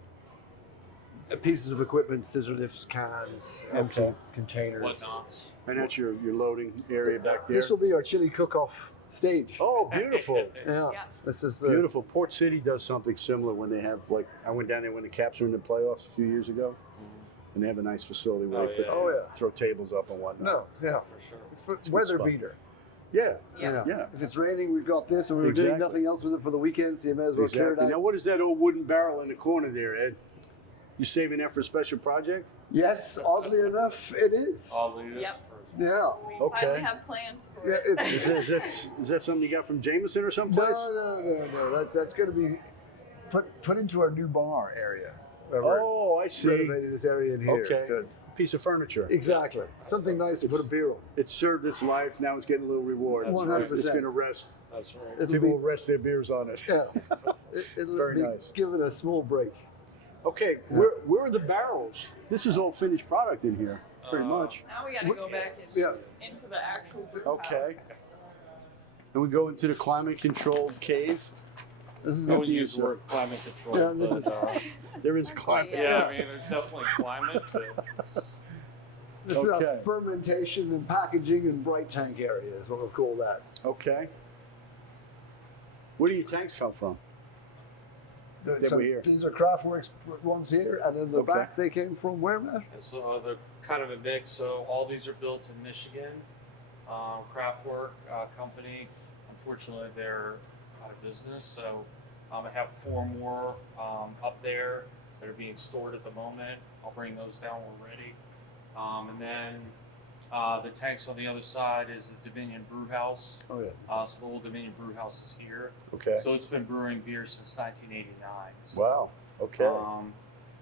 pieces of equipment, scissor lifts, cans, empty Okay. containers. Whatnot. And that's your loading area back there. This will be our chili cook-off stage. Oh, beautiful. Yeah. Yeah. This is the Beautiful. Port City does something similar when they have, like, I went down there when the Caps were in the playoffs a few years ago, and they have a nice facility where they Oh, yeah. throw tables up and whatnot. No, yeah. For sure. It's for a good weather spot. beater. Yeah. Yeah. Yeah. If it's raining, we've got this, and we were doing Exactly. nothing else with it for the weekend, so you may as well clear it Exactly. out. Now, what is that old wooden barrel in the corner there, Ed? You saving that for a special project? Yes, oddly enough, it is. Oddly, it is Yep. for- Yeah. We Okay. finally have plans for Yeah, it. Is that something you got from Jameson or No, someplace? no. That's going to be put into our new bar area. Where we're Oh, I see. renovating this area in here. Okay. So it's, Piece of furniture. exactly. Something nice to put a beer on. It's served its life. Now it's getting a little reward. That's right. 100%. It's going to rest. That's right. It'll People be, will rest their beers on it. yeah. It'll Very be nice. give it a small break. Okay, where are the barrels? This is all finished product in here, pretty much. Now we got to go back into the actual brew Okay. house. And we go into the climate-controlled cave. This is I a would few- use the word climate control. Yeah, this but, is- There is climate. yeah, I mean, there's definitely climate, but This is Okay. our fermentation and packaging and bright tank area is what we'll call that. Okay. Where do your tanks come from? That So we hear. these are Craftworks ones here, and in the Okay. back they came from where, Matt? and so they're kind of a mix. So all these are built in Michigan. Craftwork company. Unfortunately, they're out of business. So I have 4 more up there that are being stored at the moment. I'll bring those down when we're ready. And then the tanks on the other side is the Dominion Brew House. Oh yeah. So the old Dominion Brew House is here. Okay. So it's been brewing beer since 1989. So, Wow. Okay.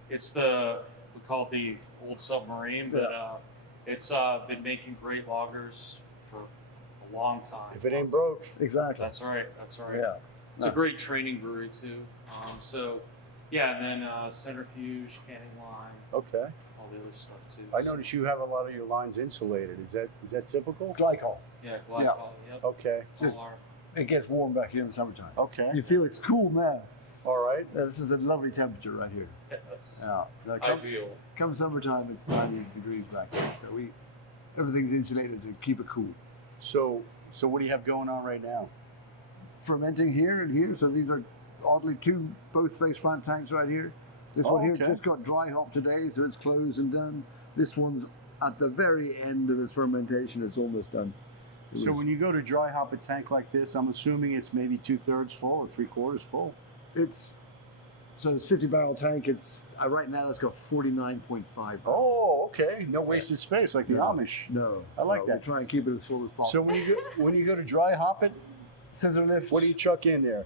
it's we call it the old submarine, but it's been making great lagers for a long time. If it ain't broke. Exactly. That's right. That's right. Yeah. It's a great training brewery too. So yeah, and then centrifuge, canning line, Okay. all the other stuff too. I notice you have a lot of your lines insulated. Is that typical? Glycol. Yeah, glycol. Yep. Okay. Just- All our- It gets warm back here in the summertime. Okay. You feel it's cool now. All right. This is a lovely temperature right here. yes. Yeah. Now, Ideal. come summertime, it's 90 degrees back here, so everything's insulated to keep it cool. So what do you have going on right now? Fermenting here and here, so these are oddly both face plant tanks right here. This Oh, one here okay. just got dry hop today, so it's closed and done. This one's at the very end of its fermentation. It's almost done. So when you go to dry hop a tank like this, I'm assuming it's maybe 2/3 full or 3/4 full. It's 50 barrel tank. It's right now it's got 49.5. Oh, okay. No wasted space like the No. Amish. No, I like no, that. We try and keep it as full as So possible. when you go to dry hop it, Scissor lift. what do you chuck in there?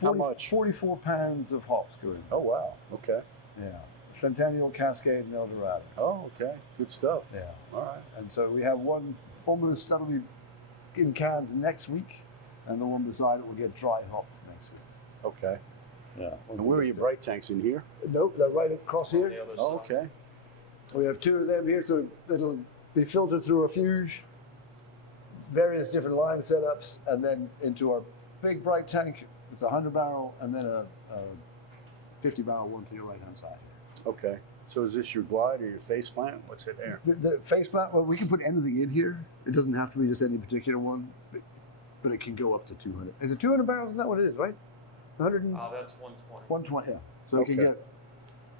How much? 44 pounds of hops go in. Oh wow. Okay. Yeah. Centennial, Cascade, and Eldorado. Oh, okay. Good stuff. Yeah. All right. And so we have one almost that'll be in cans next week, and the one beside it will get dry hopped next week. Okay. Yeah. And where are your bright tanks in here? Nope, they're right across On here. the other Oh, side. okay. We have 2 of them here, so it'll be filtered through a fuge, various different line setups, and then into our big bright tank. It's a 100 barrel, and then a 50 barrel one to your right hand side. Okay. So is this your glide or your face plant? What's it there? The face plant, well, we can put anything in here. It doesn't have to be just any particular one, but it can go up to 200. Is it 200 barrels? Is that what it is, right? 100 and That's 120. 120, yeah. So we can Okay. get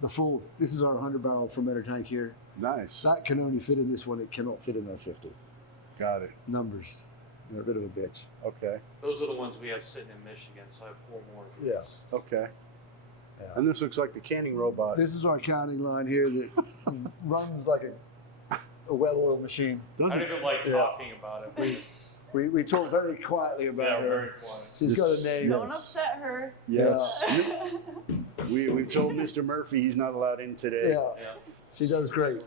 the full, this is our 100 barrel fermenter tank here. Nice. That can only fit in this one. It cannot fit in our 50. Got it. Numbers. They're a bit of a bitch. Okay. Those are the ones we have sitting in Michigan, so I have 4 more. of Yeah. those. Okay. Yeah. And this looks like the canning robot. This is our counting line here that runs like a well-oiled machine. I don't even like Yeah. talking about it, but it's We talk very quietly about yeah, her. very quiet. She's got a name. Don't upset her. Yes. We've told Mr. Murphy he's not allowed in today. Yeah, Yeah. she does great.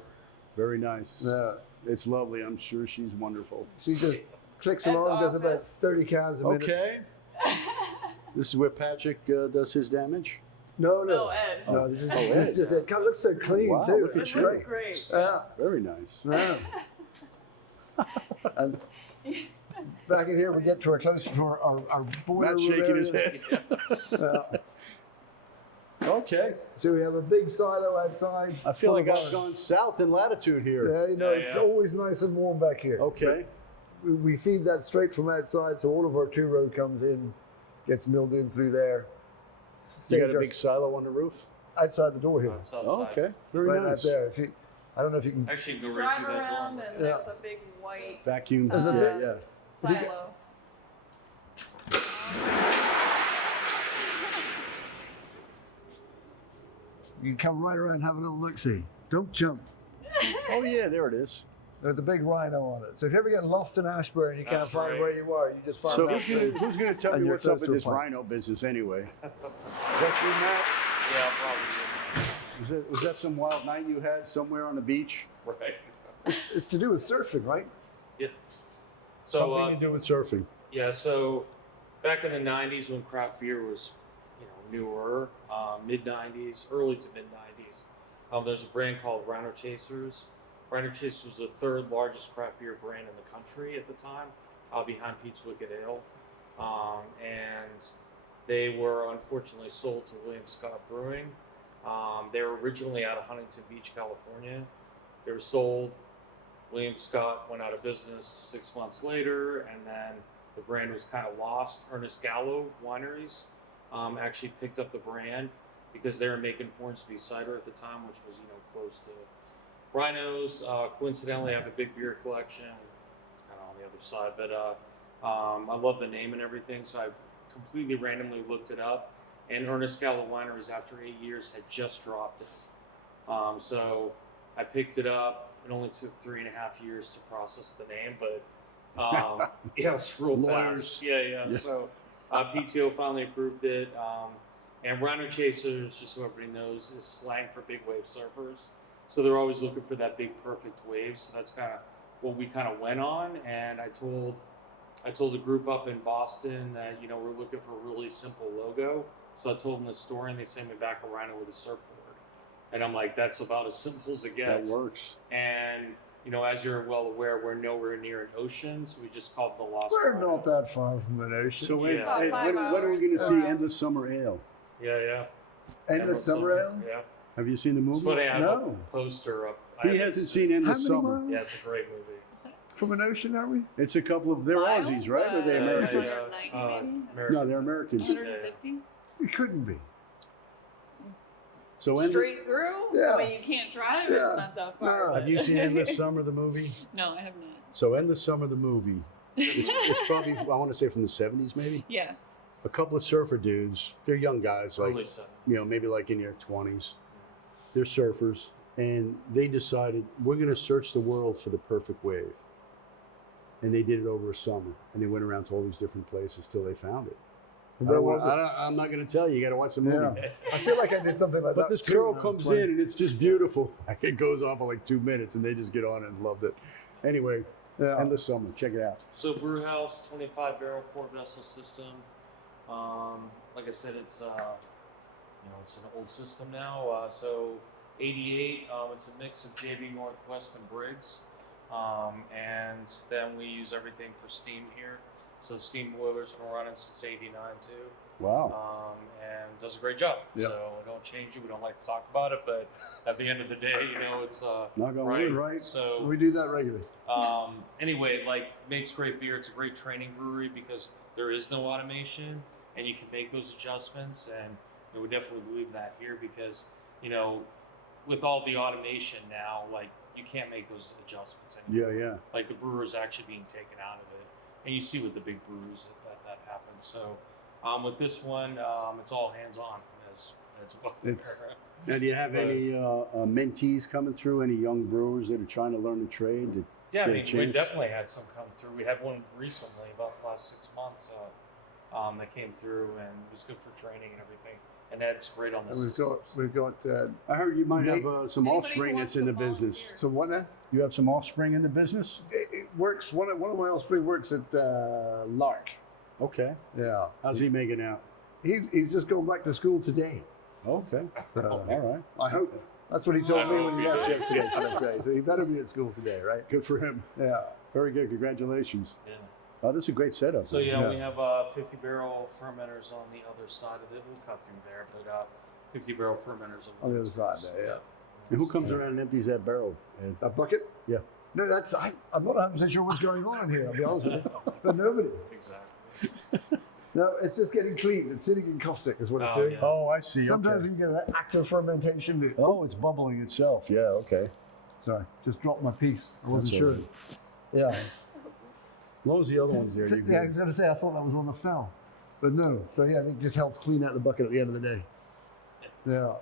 Very nice. Yeah. It's lovely. I'm sure she's wonderful. She just clicks That's along, does about office. 30 cans a minute. Okay. This is where Patrick does his damage. No, No, Ed. No, this is Oh, this is just it. It looks so clean Wow, too. look at It's you. great. Great. Yeah. Very nice. Yeah. And back in here, we get to our close to our boiler Matt's room shaking his area. head. Okay. So we have a big silo outside. I feel full like of I've gone south in latitude here. Yeah, you know, Yeah, it's yeah. always nice and warm back here. Okay. We feed that straight from outside, so all of our two-row comes in, gets milled in through there. You got a Stays big silo on the roof? outside the door here, It's outside. Oh, okay. Very right out nice. there. If you, I don't know if you can. Actually, go right Drive through that around door. and Yeah. there's a big white Vacuum. Uh, yeah. silo. You can come right around and have a little look-see. Don't jump. Oh, yeah, there it is. There's the big Rhino on it. So if you ever get lost in Ashburn, you can't That's find right. where you are. You just find So that thing. who's gonna tell And me you're what's up close with to a this plant. rhino business anyway? Is that you, Matt? Yeah, probably. Was that some wild night you had somewhere on the beach? Right. It's to do with surfing, right? Yeah. So Something to do with surfing. yeah, so back in the '90s when craft beer was, newer, mid '90s, early to mid '90s, there's a brand called Rhino Chasers. Rhino Chasers was the third largest craft beer brand in the country at the time, behind Pete's Wicked Ale, and they were unfortunately sold to William Scott Brewing. They were originally out of Huntington Beach, California. They were sold. William Scott went out of business 6 months later, and then the brand was kind of lost. Ernest Gallo Wineries actually picked up the brand because they were making Hornsby cider at the time, which was close to Rhinos. Coincidentally, I have a big beer collection, kind of on the other side, but I love the name and everything, so I completely randomly looked it up. And Ernest Gallo Wineries, after 8 years, had just dropped it. So I picked it up. It only took 3.5 years to process the name, but it was real Lawyers. fast. Yeah. So PTO finally approved it. And Rhino Chasers, just so everybody knows, is slang for big wave surfers. So they're always looking for that big perfect wave. So that's kind of what we kind of went on. And I told a group up in Boston that we're looking for a really simple logo. So I told them the story, and they sent me back a rhino with a surfboard. And I'm like, that's about as simple as it That gets. works. And as you're well aware, we're nowhere near an ocean, so we just called it the Lost We're Rhino. not that far from an ocean. So Ed, Yeah. Ed, About 5 when are we going to hours. see Endless Summer Ale? Yeah. Endless Summer Ale? Yeah. Have you seen the movie? It's funny, I have No. a poster up. I He haven't hasn't seen Endless How many Summer. miles Yeah, it's a great movie. from an ocean, are we? It's a couple of, they're Miles? Aussies, right? Or are they Yeah, Americans? yeah. 190 maybe? No, they're Americans. 150? It couldn't be. So Endless, Straight through? Yeah. I mean, you can't drive. Yeah. It's not that far. No. but- have you seen Endless Summer, the movie? No, I have not. So Endless Summer, the movie. It's probably, I want to say from the 70s maybe. Yes. A couple of surfer dudes, they're young guys, like, Early 70s. maybe like in their 20s. They're surfers, and they decided, we're going to search the world for the perfect wave. And they did it over a summer, and they went around to all these different places till they found it. And where was it? I'm not going to tell you. You got to watch the movie. Yeah. I feel like I did something like But that. this too girl when I was comes 20. in, and it's just beautiful. It goes on for like 2 minutes, and they just get on it and loved it. Anyway, Yeah. Endless Summer. Check it out. So brew house, 25 barrel, 4 vessel system. Like I said, it's it's an old system now. So 88, it's a mix of JB Northwest and Briggs, and then we use everything for steam here. So steam boilers been running since '89 too. Wow. And does a great job. Yep. So we don't change it. We don't like to talk about it, but at the end of the day, it's Knock on right. wood, right? So We do that regularly. anyway, makes great beer. It's a great training brewery because there is no automation, and you can make those adjustments. And we definitely believe that here because with all the automation now, you can't make those adjustments anymore. Yeah. Like the brewer's actually being taken out of it, and you see with the big brews that happens. So with this one, it's all hands on as well. It's- Now, do you have any mentees coming through? Any young brewers that are trying to learn the trade? Yeah, I get a mean, we chance? definitely had some come through. We had one recently, about the last 6 months, that came through, and it was good for training and everything. and Ed's great on And this. we've got I heard you might Nate- have some Anybody offspring who that's wants in the to business. volunteer. some what now? You have some offspring in the business? It works. One of my offspring works at Lark. Okay. Yeah, How's he making out? he's just going back to school today. Okay. So All right. I hope that's what he told me when he left Yeah. yesterday. Should I say? So he better be at school today, right? Good for him. Yeah. Very good. Congratulations. Yeah. Oh, this is a great setup. So yeah, Yeah. we have 50 barrel fermenters on the other side of it. We'll cut through there, but 50 barrel fermenters On the other side there, yeah. And who comes around and empties that barrel? Ed? A bucket? Yeah. No, I'm not 100% sure what's going on in here, I'll be honest with you. But nobody. Exactly. No, it's just getting clean. It's sitting in caustic is what it's Oh, doing. yeah. Oh, I see. Sometimes okay. you get an active fermentation. Oh, it's bubbling itself. Yeah. Okay. Sorry, just dropped my piece. I wasn't That's sure. all right. Yeah. As long as the other one's there, you're Yeah, I good. was going to say, I thought that was one that fell. But no. So yeah, it just helps clean out the bucket at the end of the day. Yeah.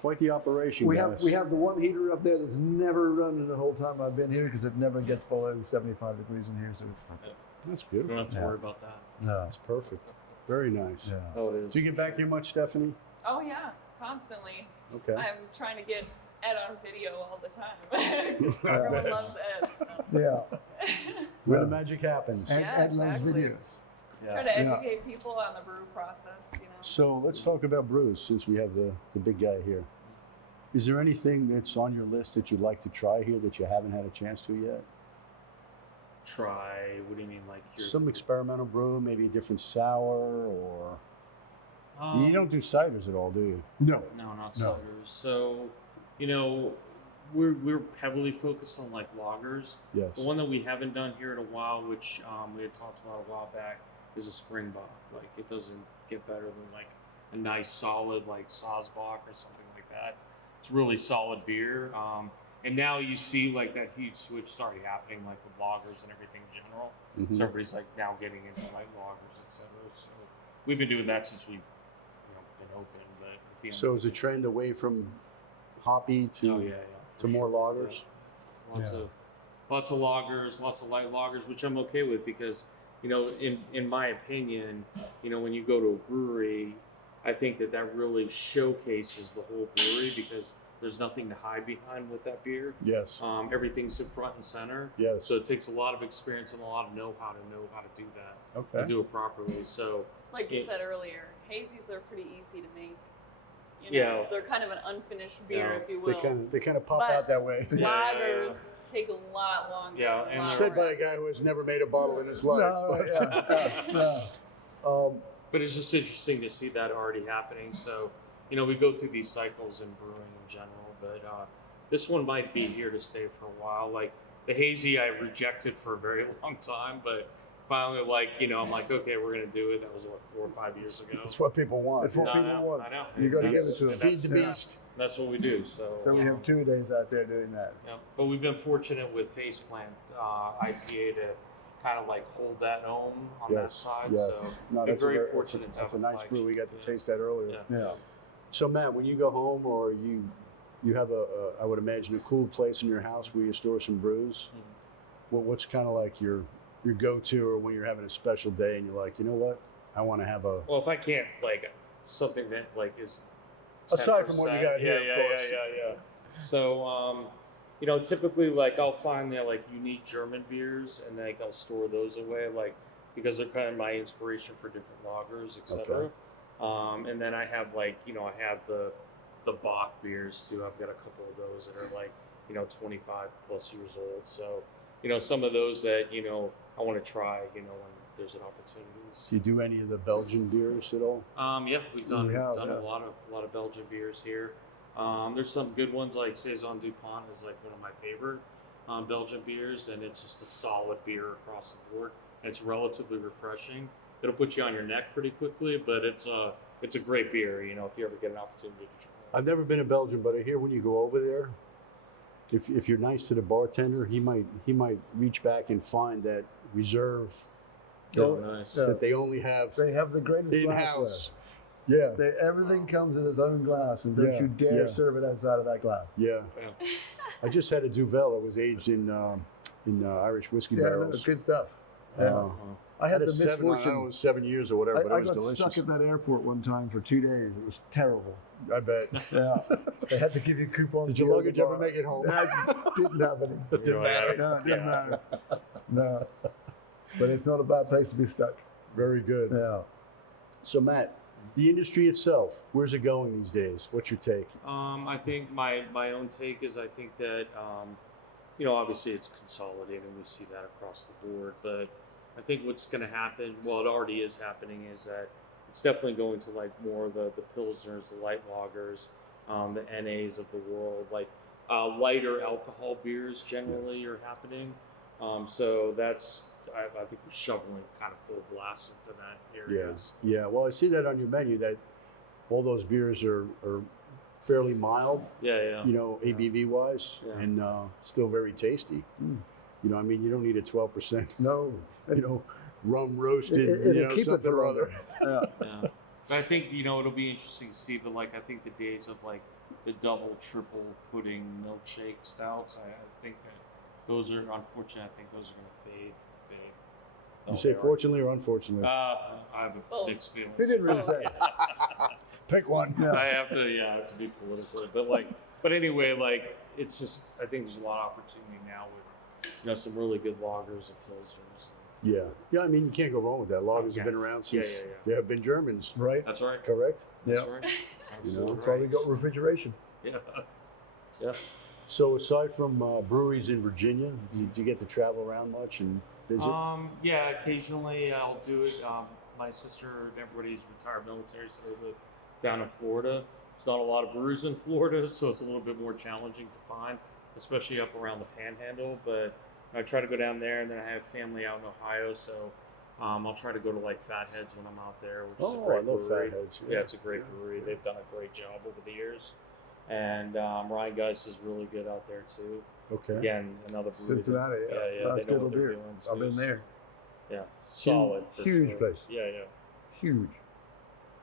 Quite the operation, We guys. have the one heater up there that's never run the whole time I've been here because it never gets below 75 degrees in here, so it's perfect. That's You don't beautiful. have to Yeah. worry about that. No. That's perfect. Very nice. Yeah. Oh, it is. Do you get back here much, Stephanie? Oh yeah, constantly. Okay. I'm trying to get Ed on video all the time. Everyone loves Ed. So. Yeah. Where Yeah. the magic happens. And Yeah, Ed loves exactly. videos. Try to Yeah. educate people on the brew process, you know. So let's talk about brews since we have the big guy here. Is there anything that's on your list that you'd like to try here that you haven't had a chance to yet? Try. What do you mean, like here? Some experimental brew, maybe a different sour, or Um, you don't do ciders at all, do you? No. No, not No. ciders. So, you know, we're heavily focused on like lagers. Yes. The one that we haven't done here in a while, which we had talked about a while back, is a Springbok. Like it doesn't get better than like a nice solid like Sazbach or something like that. It's really solid beer. And now you see like that huge switch starting happening like with lagers and everything in general. Mhm. So everybody's like now getting into light lagers, etc. So we've been doing that since we've been open. But at the end So is a trend away from hoppy to oh yeah, to for more sure. lagers? Yeah. Lots Yeah. of lagers, lots of light lagers, which I'm okay with because in my opinion, when you go to a brewery, I think that really showcases the whole brewery because there's nothing to hide behind with that beer. Yes. Everything's in front and center. Yes. So it takes a lot of experience and a lot of know-how to do that and Okay. do it properly. So Like you Yeah. said earlier, hazies are pretty easy to make. Yeah. They're kind of an unfinished beer, Yeah. if you They will. kind of pop But- out that way. Lagers take a lot longer. Yeah, a and lot Said by a more- guy who has never made a bottle in his life. No, yeah. No. But it's just interesting to see that already happening. So, we go through these cycles in brewing in general, but this one might be here to stay for a while. Like the hazy, I rejected for a very long time, but finally, I'm like, okay, we're gonna do it. That was 4 or 5 years ago. It's what people want. It's what I people know, want. I know. You gotta give That's- it to 'em. Feed the Yeah. beast. That's what we do. So, So we have 2 days out there doing that. yeah. But we've been fortunate with Faceplant IPA to kind of like hold that own on that Yes, side. yes. So No, been that's a very very- fortunate to That's have a nice brew. We got to Yeah. taste that earlier. Yeah. Yeah. So Matt, when you go home, or you have I would imagine a cool place in your house where you store some brews. What's kind of like your go-to, or when you're having a special day and you're like, you know what, I want to have a. Well, if I can't like something that like is Aside from what you 10%, got here, of yeah, course. yeah. So, typically like I'll find that like unique German beers, and like I'll store those away, like because they're kind of my inspiration for different lagers, etc. Okay. And then I have like I have the Bach beers too. I've got a couple of those that are like 25 plus years old. So some of those that I want to try when there's an opportunity. Do you do any of the Belgian beers at all? Yeah, we've done We have, done yeah. a lot of Belgian beers here. There's some good ones like Saison Dupont is like one of my favorite Belgian beers, and it's just a solid beer across the board. And it's relatively refreshing. It'll put you on your neck pretty quickly, but it's a great beer. If you ever get an opportunity to try it. I've never been to Belgium, but I hear when you go over there, if you're nice to the bartender, he might reach back and find that reserve Oh, nice. yeah. that they only have They have the greatest in glassware. house. Yeah, Everything comes in its own glass, and don't Yeah, you dare yeah. serve it outside of that glass. yeah. Yeah. I just had a Duvel that was aged in Irish whiskey Yeah, no, barrels. good stuff. Yeah. I had the I don't know, misfortune. 7 years or whatever, but it I was got delicious. stuck at that airport one time for 2 days. It was terrible. I bet. Yeah, they had to give you coupons. Did to your go to luggage the ever bar. make it home? I didn't have any. It didn't matter. No, it didn't Yeah. matter. No, but it's not a bad place to be stuck. Very good. Yeah. So Matt, the industry itself, where's it going these days? What's your take? I think my own take is I think that you know, obviously it's consolidating. We see that across the board, but I think what's going to happen, well, it already is happening, is that it's definitely going to like more the pilsners, the light lagers, the NAs of the world, like lighter alcohol beers generally are happening. So that's I think we're shoveling kind of full blast into that area. Yeah. Well, I see that on your menu that all those beers are fairly mild, Yeah. you know, ABV wise, Yeah. and still very tasty. Mm. You know, I mean, you don't need a 12%, No. you know, rum roasted, It'll you know, keep it something for or longer. other. Yeah. Yeah. But I think, you know, it'll be interesting to see, but like I think the days of like the double, triple pudding milkshake stouts, I think that those are unfortunate. I think those are going to fade. You say fortunately or unfortunately? I have a Both. mixed feeling. He didn't really say. Pick one. Yeah. I have to be political, but anyway, like it's just I think there's a lot of opportunity now with you know some really good lagers and pilsners. Yeah. I mean, you can't go wrong with that. Lagers have been Okay. around since Yeah. there have been Germans, Right. That's right. correct? That's Yeah. right. You know, That's why we got refrigeration. Yeah. Yeah. So aside from breweries in Virginia, do you get to travel around much and visit? Yeah, occasionally I'll do it. My sister and everybody's retired military, so they live down in Florida. There's not a lot of breweries in Florida, so it's a little bit more challenging to find, especially up around the Panhandle. But I try to go down there, and then I have family out in Ohio, so I'll try to go to like Fatheads when I'm out there, which is a Oh, great I love brewery. Fatheads. Yeah, it's a great brewery. They've done a great job over the years. And Ryan Geist is really good out there too. Okay. Again, another brewery. Cincinnati. Yeah. they That's know good what they're beer. doing, I've too, been so- there. Yeah, solid. for Huge sure. place. Yeah. Huge.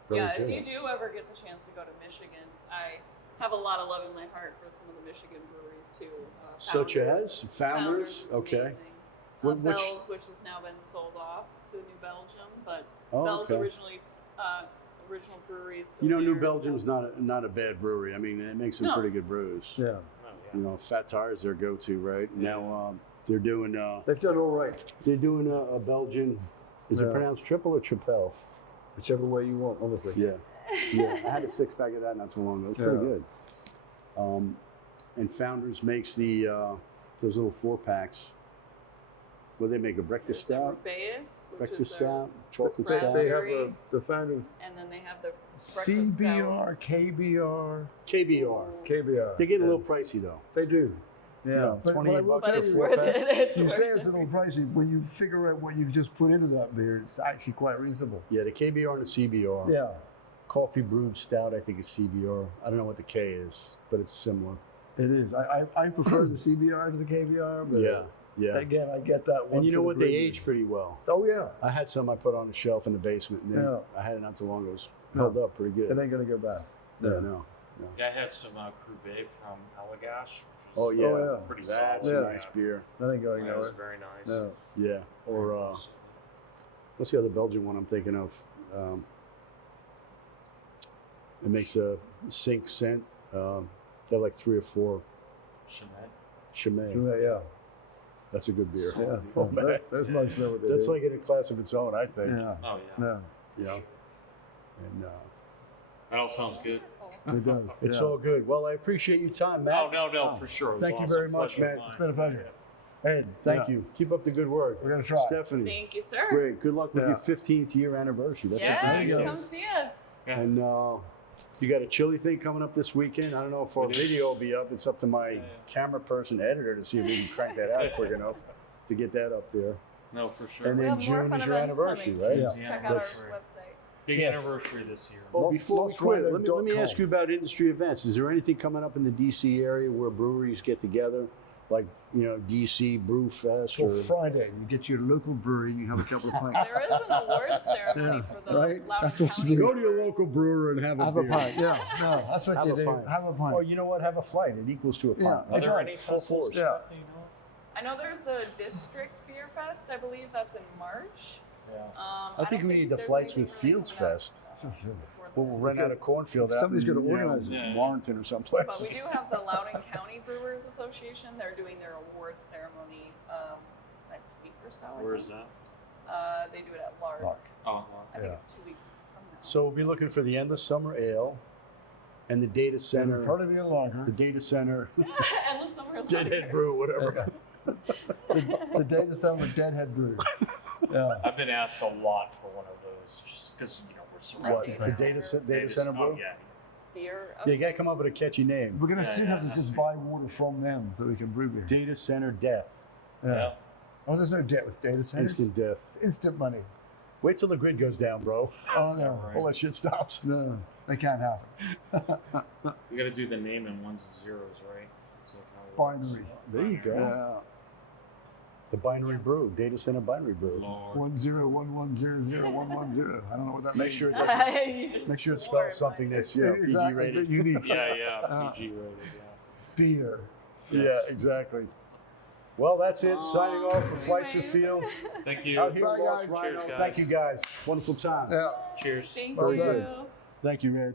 Very Yeah, good. if you do ever get the chance to go to Michigan, I have a lot of love in my heart for some of the Michigan breweries too. Such as Founders. is Okay. amazing. Which- Bell's, which has now been sold off to New Belgium, but Oh, Bell's okay. original brewery is still You know, New there. Belgium's not a bad brewery. I mean, it makes some No. pretty good brews. Yeah. Oh, You know, Fat Tire's their go-to, right? Now they're doing They've done all right. a Belgian. Is it Yeah. pronounced triple or tripel? Whichever way you want, honestly. Yeah. Yeah. I had a 6-pack of that not too long ago. It's pretty Yeah. good. And Founders makes the those little 4-packs. Well, they make a breakfast There's the stout, Rubaeus, which breakfast is their, stout, chocolate They, stout, they have Raspberry. the founding and then they have the breakfast CBR, KBR, KBR. KBR. They get a little And pricey though. They do. Yeah. know, But 28 I will bucks but tell for it's you, worth 4-pack. it. It's you worth say it's a it. little pricey. When you figure out what you've just put into that beer, it's actually quite reasonable. Yeah, the KBR and the CBR. Yeah. Coffee brewed stout, I think is CBR. I don't know what the K is, but it's similar. It is. I prefer the CBR to the KBR. But Yeah. Again, I get that. And you know once what? in a They blue age moon. pretty well. Oh yeah. I had some I put on the shelf in the basement, and then Yeah. I had it not too long ago. It was Yeah. held up pretty good. It ain't gonna go bad. Yeah, no. Yeah, I had some Cruvet from Allagash. Oh yeah, Oh, yeah. Pretty that's solid. a nice beer. That ain't going That was nowhere. very nice. No. Yeah. Or what's the other Belgian one I'm thinking of? It makes a sink scent. They're like 3 or 4 Chenet. Chimay. Yeah. That's a good beer. Yeah. Oh, man. Those monks know what they That's do. like in a class of its own, I think. Yeah. Oh yeah. No. You know? And That all sounds good. It does. it's yeah. all good. Well, I appreciate your time, Matt. Oh no, for sure. It was Thank you awesome. very much, Pleasure man. flying. It's been a pleasure. Ed, thank Yeah. you. Keep up the good work. We're gonna try. Stephanie, Thank you, sir. great. Good luck with Yeah. your 15th year anniversary. That's Yes, a big deal. come see us. Yeah. And you got a chili thing coming up this weekend. I don't know if our We do. video will be up. It's up to my Yeah. camera person, editor, to see if we can crank that out quick enough to get that up there. No, for sure. And We then have more June fun is your events anniversary, coming. right? Yeah. Check out our Anniversary. website. Big Yes. anniversary this year. Oh, before we quit, let me LostRhino.com. ask you about industry events. Is there anything coming up in the DC area where breweries get together, like DC Brew Fest? So Or Friday, you get your local brewery and you have a couple of pints. There is an award ceremony Yeah, for the right? Loudoun That's what you County do. go to your Brewers. local brewer and have a Have a beer. pint. Yeah. No, that's what Have you a do. pint. Have a pint. Oh, you know what? Have a flight. It equals to a pint. Yeah. Are right? there any Full festivals? force. Yeah. You know? I know there's the District Beer Fest. I believe that's in March. Yeah. I think don't we need the there's Flights anything with really Fields coming up, Fest. Sure. before We'll then. rent out a cornfield out Somebody's in, gonna organize you know, it. Yeah. Warrenton or someplace. But we do have the Loudoun County Brewers Association. They're doing their awards ceremony next week or so. I Where is think. that? They do it at Lark. Lark. Oh, I think Yeah. it's 2 weeks from now. So we'll be looking for the Endless Summer Ale and the Data It'll Center. probably be longer. The Data Center. Endless Summer Deadhead Lager. Brew, whatever. The data center with Deadhead Brew. Yeah. I've been asked a lot for one of those, just because we're surrounded. What? Data The Center. Data Center Brew? Oh, yeah. Beer. Yeah, you gotta come up with a catchy name. We're gonna Yeah, soon yeah, have to it has just to be. buy water from them so we can brew beer. Data Center Death. Yeah. Oh, there's no debt with data centers. Instant death. It's instant money. Wait till the grid goes down, bro. Oh no, Right. All that shit stops. no, they can't happen. We got to do the name in ones and zeros, right? So how it works. Binary. There you go. Yeah. The binary brew, Data Center binary brew. Lord. 1011001110. I don't know what that Make means. sure it Make Make sure it spells something that's PG exactly, rated. but unique. Yeah, yeah, Uh, PG rated, Beer. Yeah, exactly. Well, that's it. Signing off for Flights with Fields. yeah. Thank you. Out here Bye, at Lost guys. Rhino. Cheers, guys. Thank you guys. Wonderful time. Yeah. Cheers. Thank Well you. done. Thank you, man.